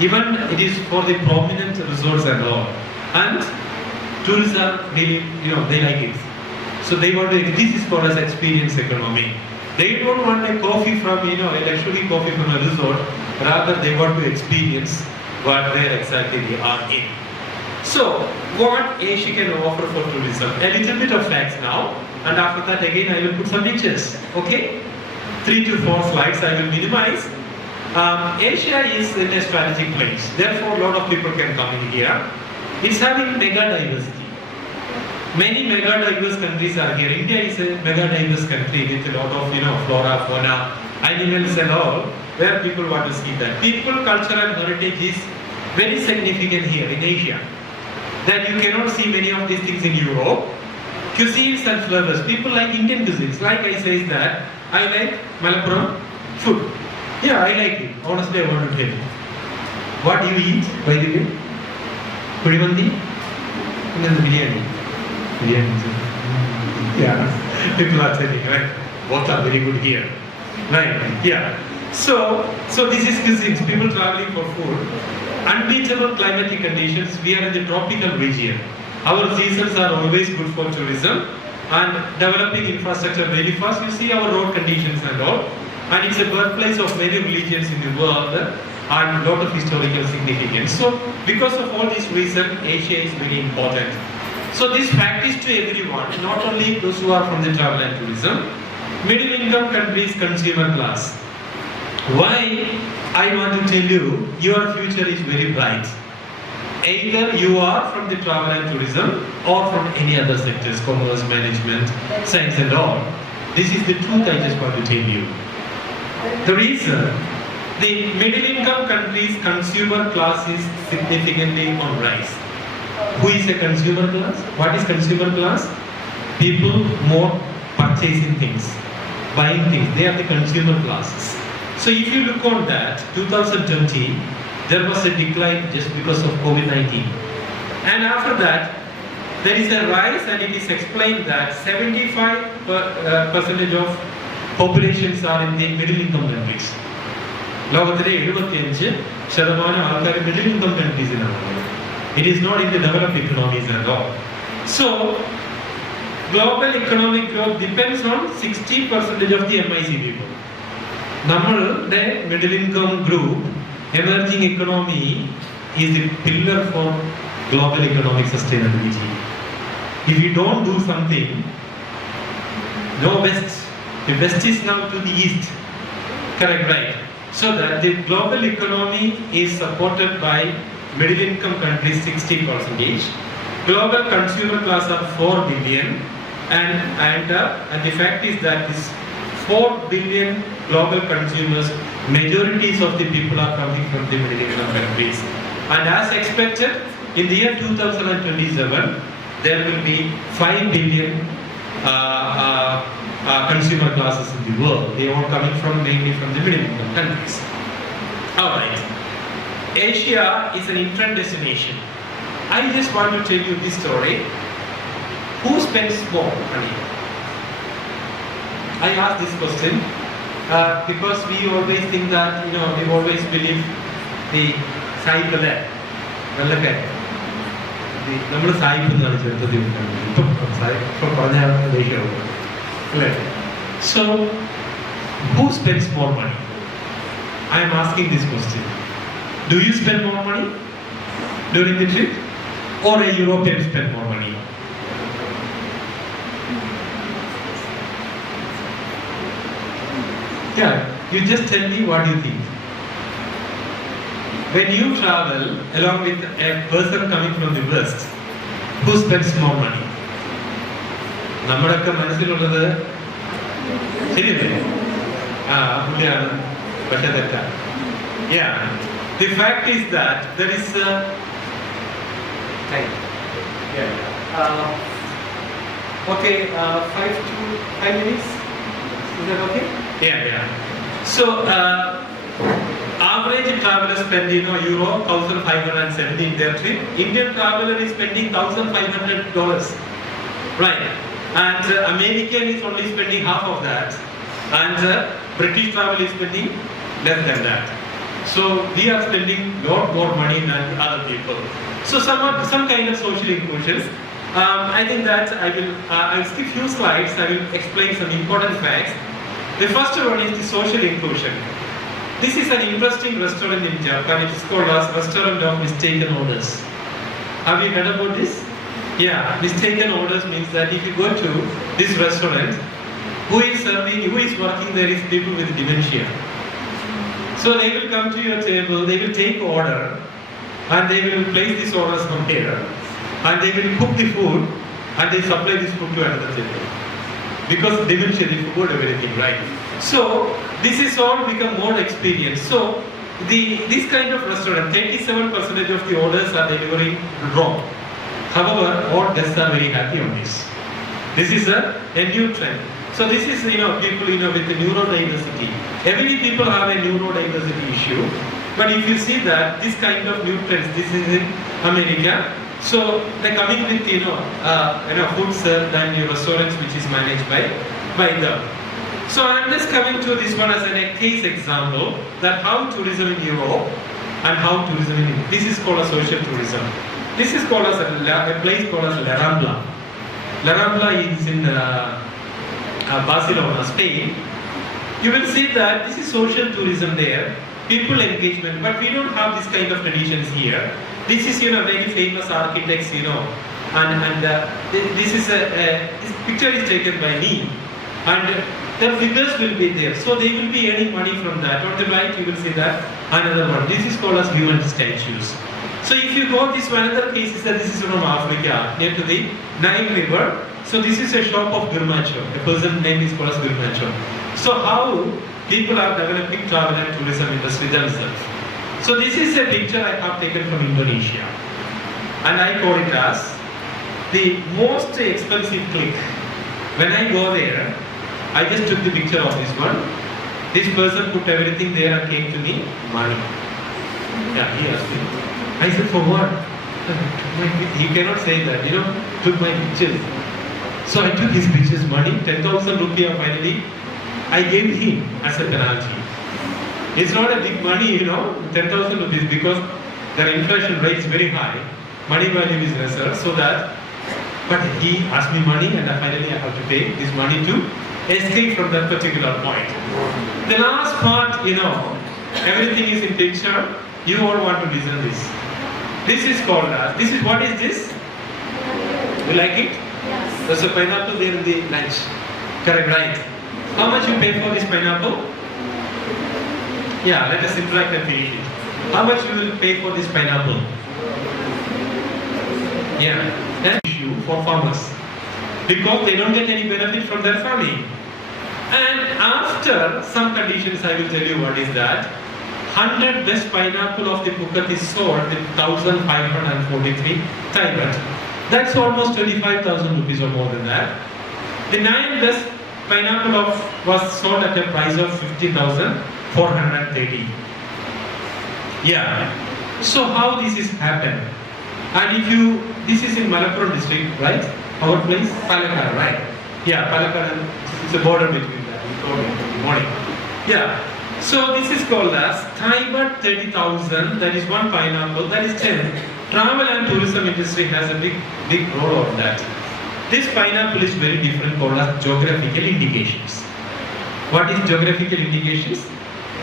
Even it is for the prominent resorts and all. And tourists are really, they like it. So they want to, this is called as experience economy. They don't want a coffee from, a luxury coffee from a resort. Rather, they want to experience what where exactly they are in. So, what Asia can offer for tourism? A little bit of facts now, and after that again I will put some pictures. Okay? 3 to 4 slides I will minimize. Asia is in a strategic place. Therefore, a lot of people can come in here. It's having mega diversity. Many mega diverse countries are here. India is a mega diverse country with a lot of flora, fauna, animals and all, where people want to see that. People, culture and heritage is very significant here in Asia. That you cannot see many of these things in Europe. Cuisines and flavors. People like Indian cuisines. Like I say that, I like Malappuram food. Yeah, I like it. Honestly, I want to tell you. What do you eat, by the way? Pudimandi? And then the biryani. Yeah, people are telling, right? Both are very good here. Right, yeah. So this is cuisines, people traveling for food. Unbeatable climatic conditions, we are in the tropical region. Our seasons are always good for tourism and developing infrastructure very fast. You see our road conditions and all. And it's a birthplace of many religions in the world and a lot of historical significance. So because of all these reasons, Asia is very important. So this fact is to everyone, not only those who are from the travel and tourism. Middle income countries, consumer class. Why I want to tell you, your future is very bright. Either you are from the travel and tourism or from any other sectors, commerce, management, science and all. This is the truth I just want to tell you. The reason, the middle income countries consumer class is significantly on rise. Who is a consumer class? What is consumer class? People more purchasing things, buying things. They are the consumer classes. So if you look on that, 2020, there was a decline just because of COVID-19. And after that, there is a rise and it is explained that 75% of populations are in the middle income countries. Middle income countries in our world. It is not in the developed economies at all. So, global economic growth depends on 60% of the MIC people. The middle income group, emerging economy is the pillar for global economic sustainability. If you don't do something, no West. The West is now to the East. Correct, right? So that the global economy is supported by middle income countries 60%. Global consumer class are 4 billion and the fact is that this 4 billion global consumers, majorities of the people are coming from the middle income countries. And as expected, in the year 2027, there will be 5 billion consumer classes in the world. They are coming from mainly from the middle income countries. Alright. Asia is an infant destination. I just want to tell you this story. Who spends more money? I ask this question because we always think that, we always believe the cycle. So, who spends more money? I am asking this question. Do you spend more money during the trip? Or a European spend more money? Yeah, you just tell me what you think. When you travel along with a person coming from the West, who spends more money? നമ്മളൊക്കെ മനസ്സിലുള്ളത് ശരിയല്ലേ? പുള്ളിയാണ്, പക്ഷെ തെറ്റാ. Yeah, the fact is that there is time. Yeah. Okay, 5 minutes. Is that okay? Yeah. So, average traveler spend euro 1,570 in their trip. Indian traveler is spending $1,500, right? And American is only spending half of that, and British traveler is spending less than that. So we are spending lot more money than other people. So some kind of social inclusions. I think that I'll skip few slides. I will explain some important facts. The first one is the social inclusion. This is an interesting restaurant in Japan. It is called as Restaurant of Mistaken Orders. Have you heard about this? Yeah, mistaken orders means that if you go to this restaurant, who is serving, who is working there is people with dementia. So they will come to your table, they will take order, and they will place these orders from here, and they will cook the food, and they supply this food to another table. Because dementia, they forgot everything, right? So this is all become more experience. So this kind of restaurant, 37% of the orders are delivering wrong. However, all guests are very happy on this. This is a new trend. So this is people with the neurodiversity. Every people have a neurodiversity issue. But if you see that this kind of new trends, this is in America. So they're coming with food served and new restaurants which is managed by them. So I'm just coming to this one as a case example that how tourism in Europe and how tourism in India. This is called a social tourism. This is called as a place called as La Rambla. La Rambla is in Barcelona, Spain. You will see that this is social tourism there, people engagement, but we don't have this kind of traditions here. This is very famous architects, and this picture is taken by me, and the figures will be there, so they will be earning money from that. On the right, you will see that another one. This is called as human statues. So if you go this one, another case is that this is from Africa, near to the Nile River. So this is a shop of Gurmacho. A person name is called as Gurmacho. So how people are developing travel and tourism industry themselves. So this is a picture I have taken from Indonesia, and I call it as the most expensive click. When I go there, I just took the picture of this one. This person put everything there and came to me, money. Yeah, he asked me. I said, for what? He cannot say that, took my pictures. So I took his pictures, money, 10,000 rupiah finally. I gave him as a penalty. It's not a big money, 10,000 rupees, because their inflation rate is very high. Money value is lesser, so that, but he asked me money and finally I have to pay this money to escape from that particular point. The last part, everything is in picture. You all want to listen to this. This is called as, what is this? You like it? Yes. There's a pineapple there in the lunch. Correct, right? How much you pay for this pineapple? Yeah, let us interact and finish it. How much you will pay for this pineapple? Yeah, that's an issue for farmers. Because they don't get any benefit from their farming. And after some conditions, I will tell you what is that. 100 best pineapple of the Phuket is sold with 1,543 Thai baht. That's almost 25,000 rupees or more than that. The 9 best pineapple was sold at a price of 50,430. Yeah. So how this is happened? And this is in Mannarkkad district, right? Our place, Palakkad, right? Yeah, Palakkad. It's a border between that. You told me in the morning. Yeah. So this is called as Thai 30,000. That is one pineapple. That is 10. Travel and tourism industry has a big role on that. This pineapple is very different, called as geographical indications. What is geographical indications?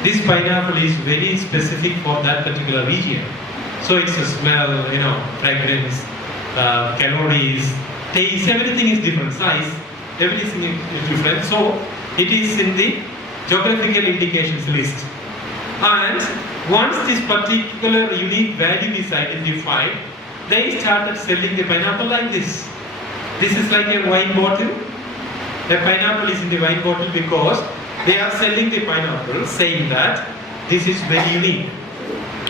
This pineapple is very specific for that particular region. So it's a smell, fragrance, calories, taste, everything is different, size, everything is different. So it is in the geographical indications list. And once this particular unique value is identified, they started selling the pineapple like this. This is like a wine bottle. The pineapple is in the wine bottle because they are selling the pineapple saying that this is very unique,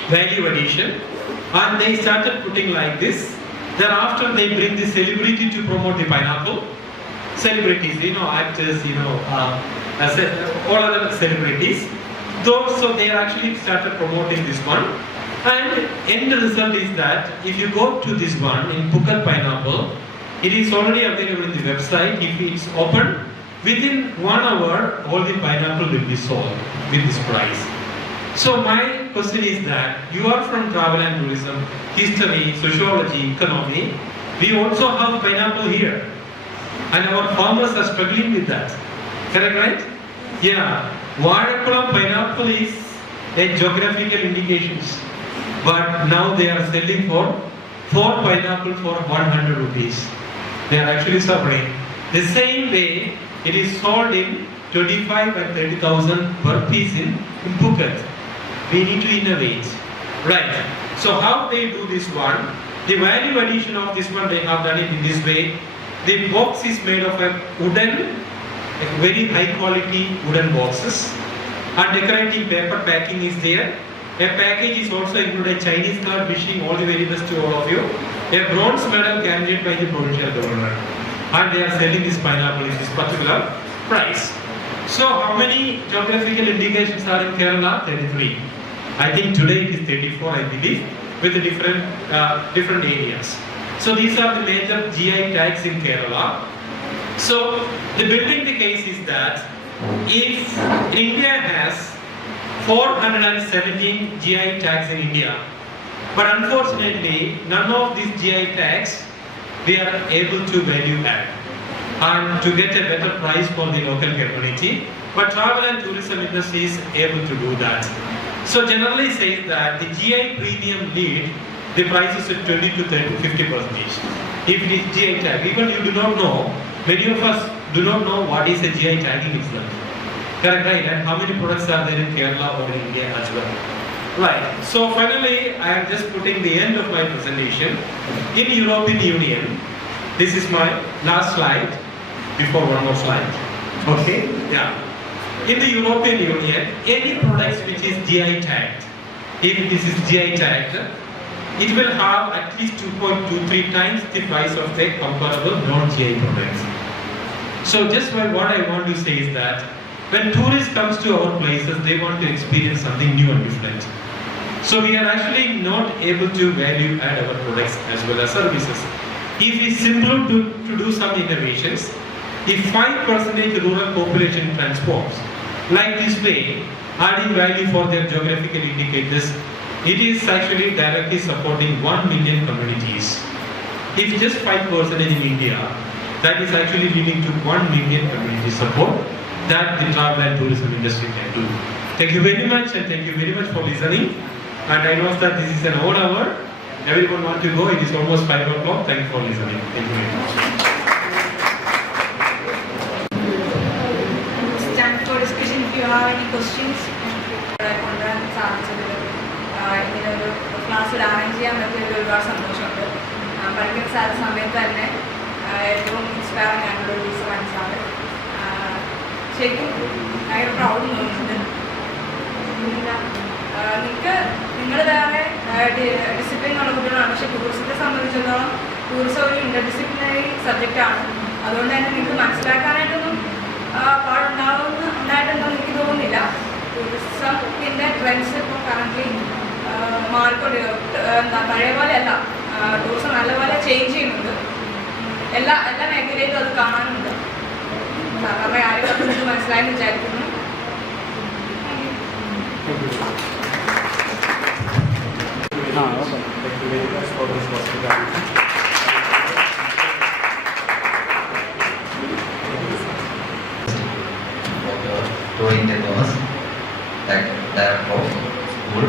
value addition, and they started putting like this. Thereafter they bring the celebrity to promote the pineapple. Celebrities, actors, all other celebrities. So they actually started promoting this one. And end result is that if you go to this one in Phuket pineapple, it is already available in the website. If it's open, within 1 hour, all the pineapple will be sold with this price. So my question is that you are from travel and tourism, history, sociology, economy. We also have pineapple here. And our farmers are struggling with that. Correct, right? Yeah. Vazhakkulam pineapple is a geographical indications. But now they are selling for 4 pineapple for 100 rupees. They are actually suffering. The same way it is sold in 25 and 30,000 per piece in Phuket. We need to innovate. Right. So how they do this one? The value addition of this one, they have done it in this way. The box is made of a wooden, very high quality wooden boxes. And decorative paper packing is there. A package is also included, Chinese card wishing all the very best to all of you. A bronze medal guaranteed by the provincial governor. And they are selling this pineapple in this particular price. So how many geographical indications are in Kerala? 33. I think today it is 34, I believe, with the different areas. So these are the major GI tags in Kerala. So the building the case is that if India has 417 GI tags in India, but unfortunately none of these GI tags we are able to value add and to get a better price for the local community. But travel and tourism industry is able to do that. So generally says that the GI premium lead, the price is at 20 to 50%. If it is GI tag, even you do not know, many of us do not know what is a GI tagging itself. Correct, right? And how many products are there in Kerala or in India as well? Right. So finally, I am just putting the end of my presentation. In European Union, this is my last slide. Before one more slide. Okay? Yeah. In the European Union, any products which is GI tagged, if this is GI tagged, it will have at least 2.23 times the price of the comparable non-GI products. So just what I want to say is that when tourists comes to our places, they want to experience something new and different. So we are actually not able to value add our products as well as services. If we simply to do some innovations, if 5% rural population transforms like this way, adding value for their geographical indicators, it is actually directly supporting 1 million communities. If just 5% in India, that is actually leading to 1 million community support that the travel and tourism industry can do. Thank you very much, and thank you very much for listening. And I know that this is an odd hour. Everyone wants to go. It is almost 5 o'clock. Thank you for listening. Thank you very much. Stand for discussion if you have any questions. ഇങ്ങനെ ഒരു class arrange ചെയ്യാൻ പറ്റിയൊരു ഒരുപാട് സന്തോഷമുണ്ട്. പഠിക്കുന്ന സമയത്ത് തന്നെ ഏറ്റവും ഇൻസ്പയറിംഗ് ആയിട്ടുള്ള ഒരു ദിവസം സാറ് ശരിക്കും ഭയങ്കര പ്രൗഡ് തോന്നുന്നുണ്ട്. നിങ്ങൾ വേറെ ഡിസിപ്ലിൻ ഉള്ള കുട്ടികളാണ്, പക്ഷേ ടൂറിസത്തെ സംബന്ധിച്ചിടത്തോളം ടൂറിസം ഒരു ഇൻ്റർഡിസിപ്ലിനറി സബ്ജക്റ്റാണ്. അതുകൊണ്ട് തന്നെ നിങ്ങൾക്ക് മനസ്സിലാക്കാനായിട്ടൊന്നും ഉണ്ടായിട്ടുണ്ടെന്ന് എനിക്ക് തോന്നുന്നില്ല. ടൂറിസത്തിൻ്റെ ട്രെൻഡ്സ് ഇപ്പോൾ കറൻ്റ്ലി മാറിക്കൊണ്ട് പഴയ പോലെ അല്ല. ടൂറിസം നല്ലപോലെ ചേഞ്ച് ചെയ്യുന്നുണ്ട്. എല്ലാ മേഖലയിലും അത് കാണാനുണ്ട്. സാധാരണ ആരും നിങ്ങൾക്ക് മനസ്സിലായെന്ന് വിചാരിക്കുന്നു. Thomas, Director of School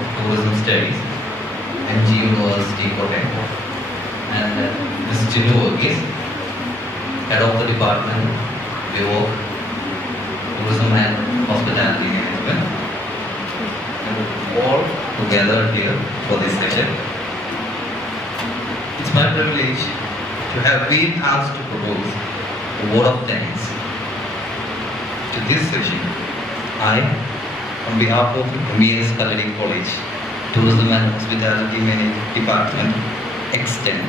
of Tourism Studies, MG University, Kottayam, and Ms. Chinnu Varghese, Head of the Department, Bureau, Tourism and Hospitality Management, and all together here for this session. It's my privilege to have been asked to propose a vote of thanks to this session. I, on behalf of MES Kalladi College, Tourism and Hospitality Management Department, extend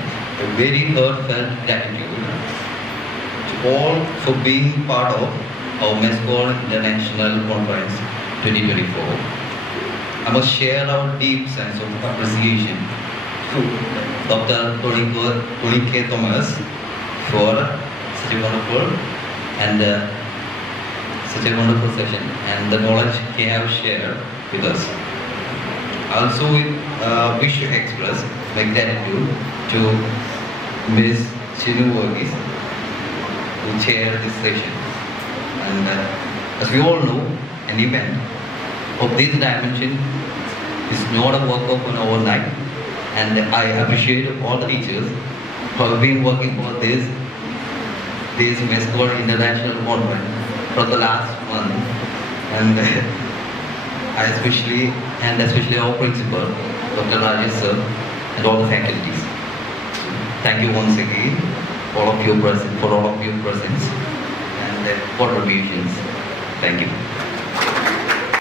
a very heartfelt gratitude to all for being part of our MESKCON International Conference 2024. I must share our deep sense of appreciation to Dr. Tony K. Thomas for such a wonderful session and the knowledge he have shared with us. Also, wish to express my gratitude to Ms. Chinnu Varghese who chaired this session. And as we all know, an event of this dimension is not a work of an overnight. And I appreciate all the teachers who have been working for this MESKCON International Conference for the last month, and especially our principal, Dr. Rajesh sir, and all the faculties. Thank you once again for all of your presence and contributions. Thank you.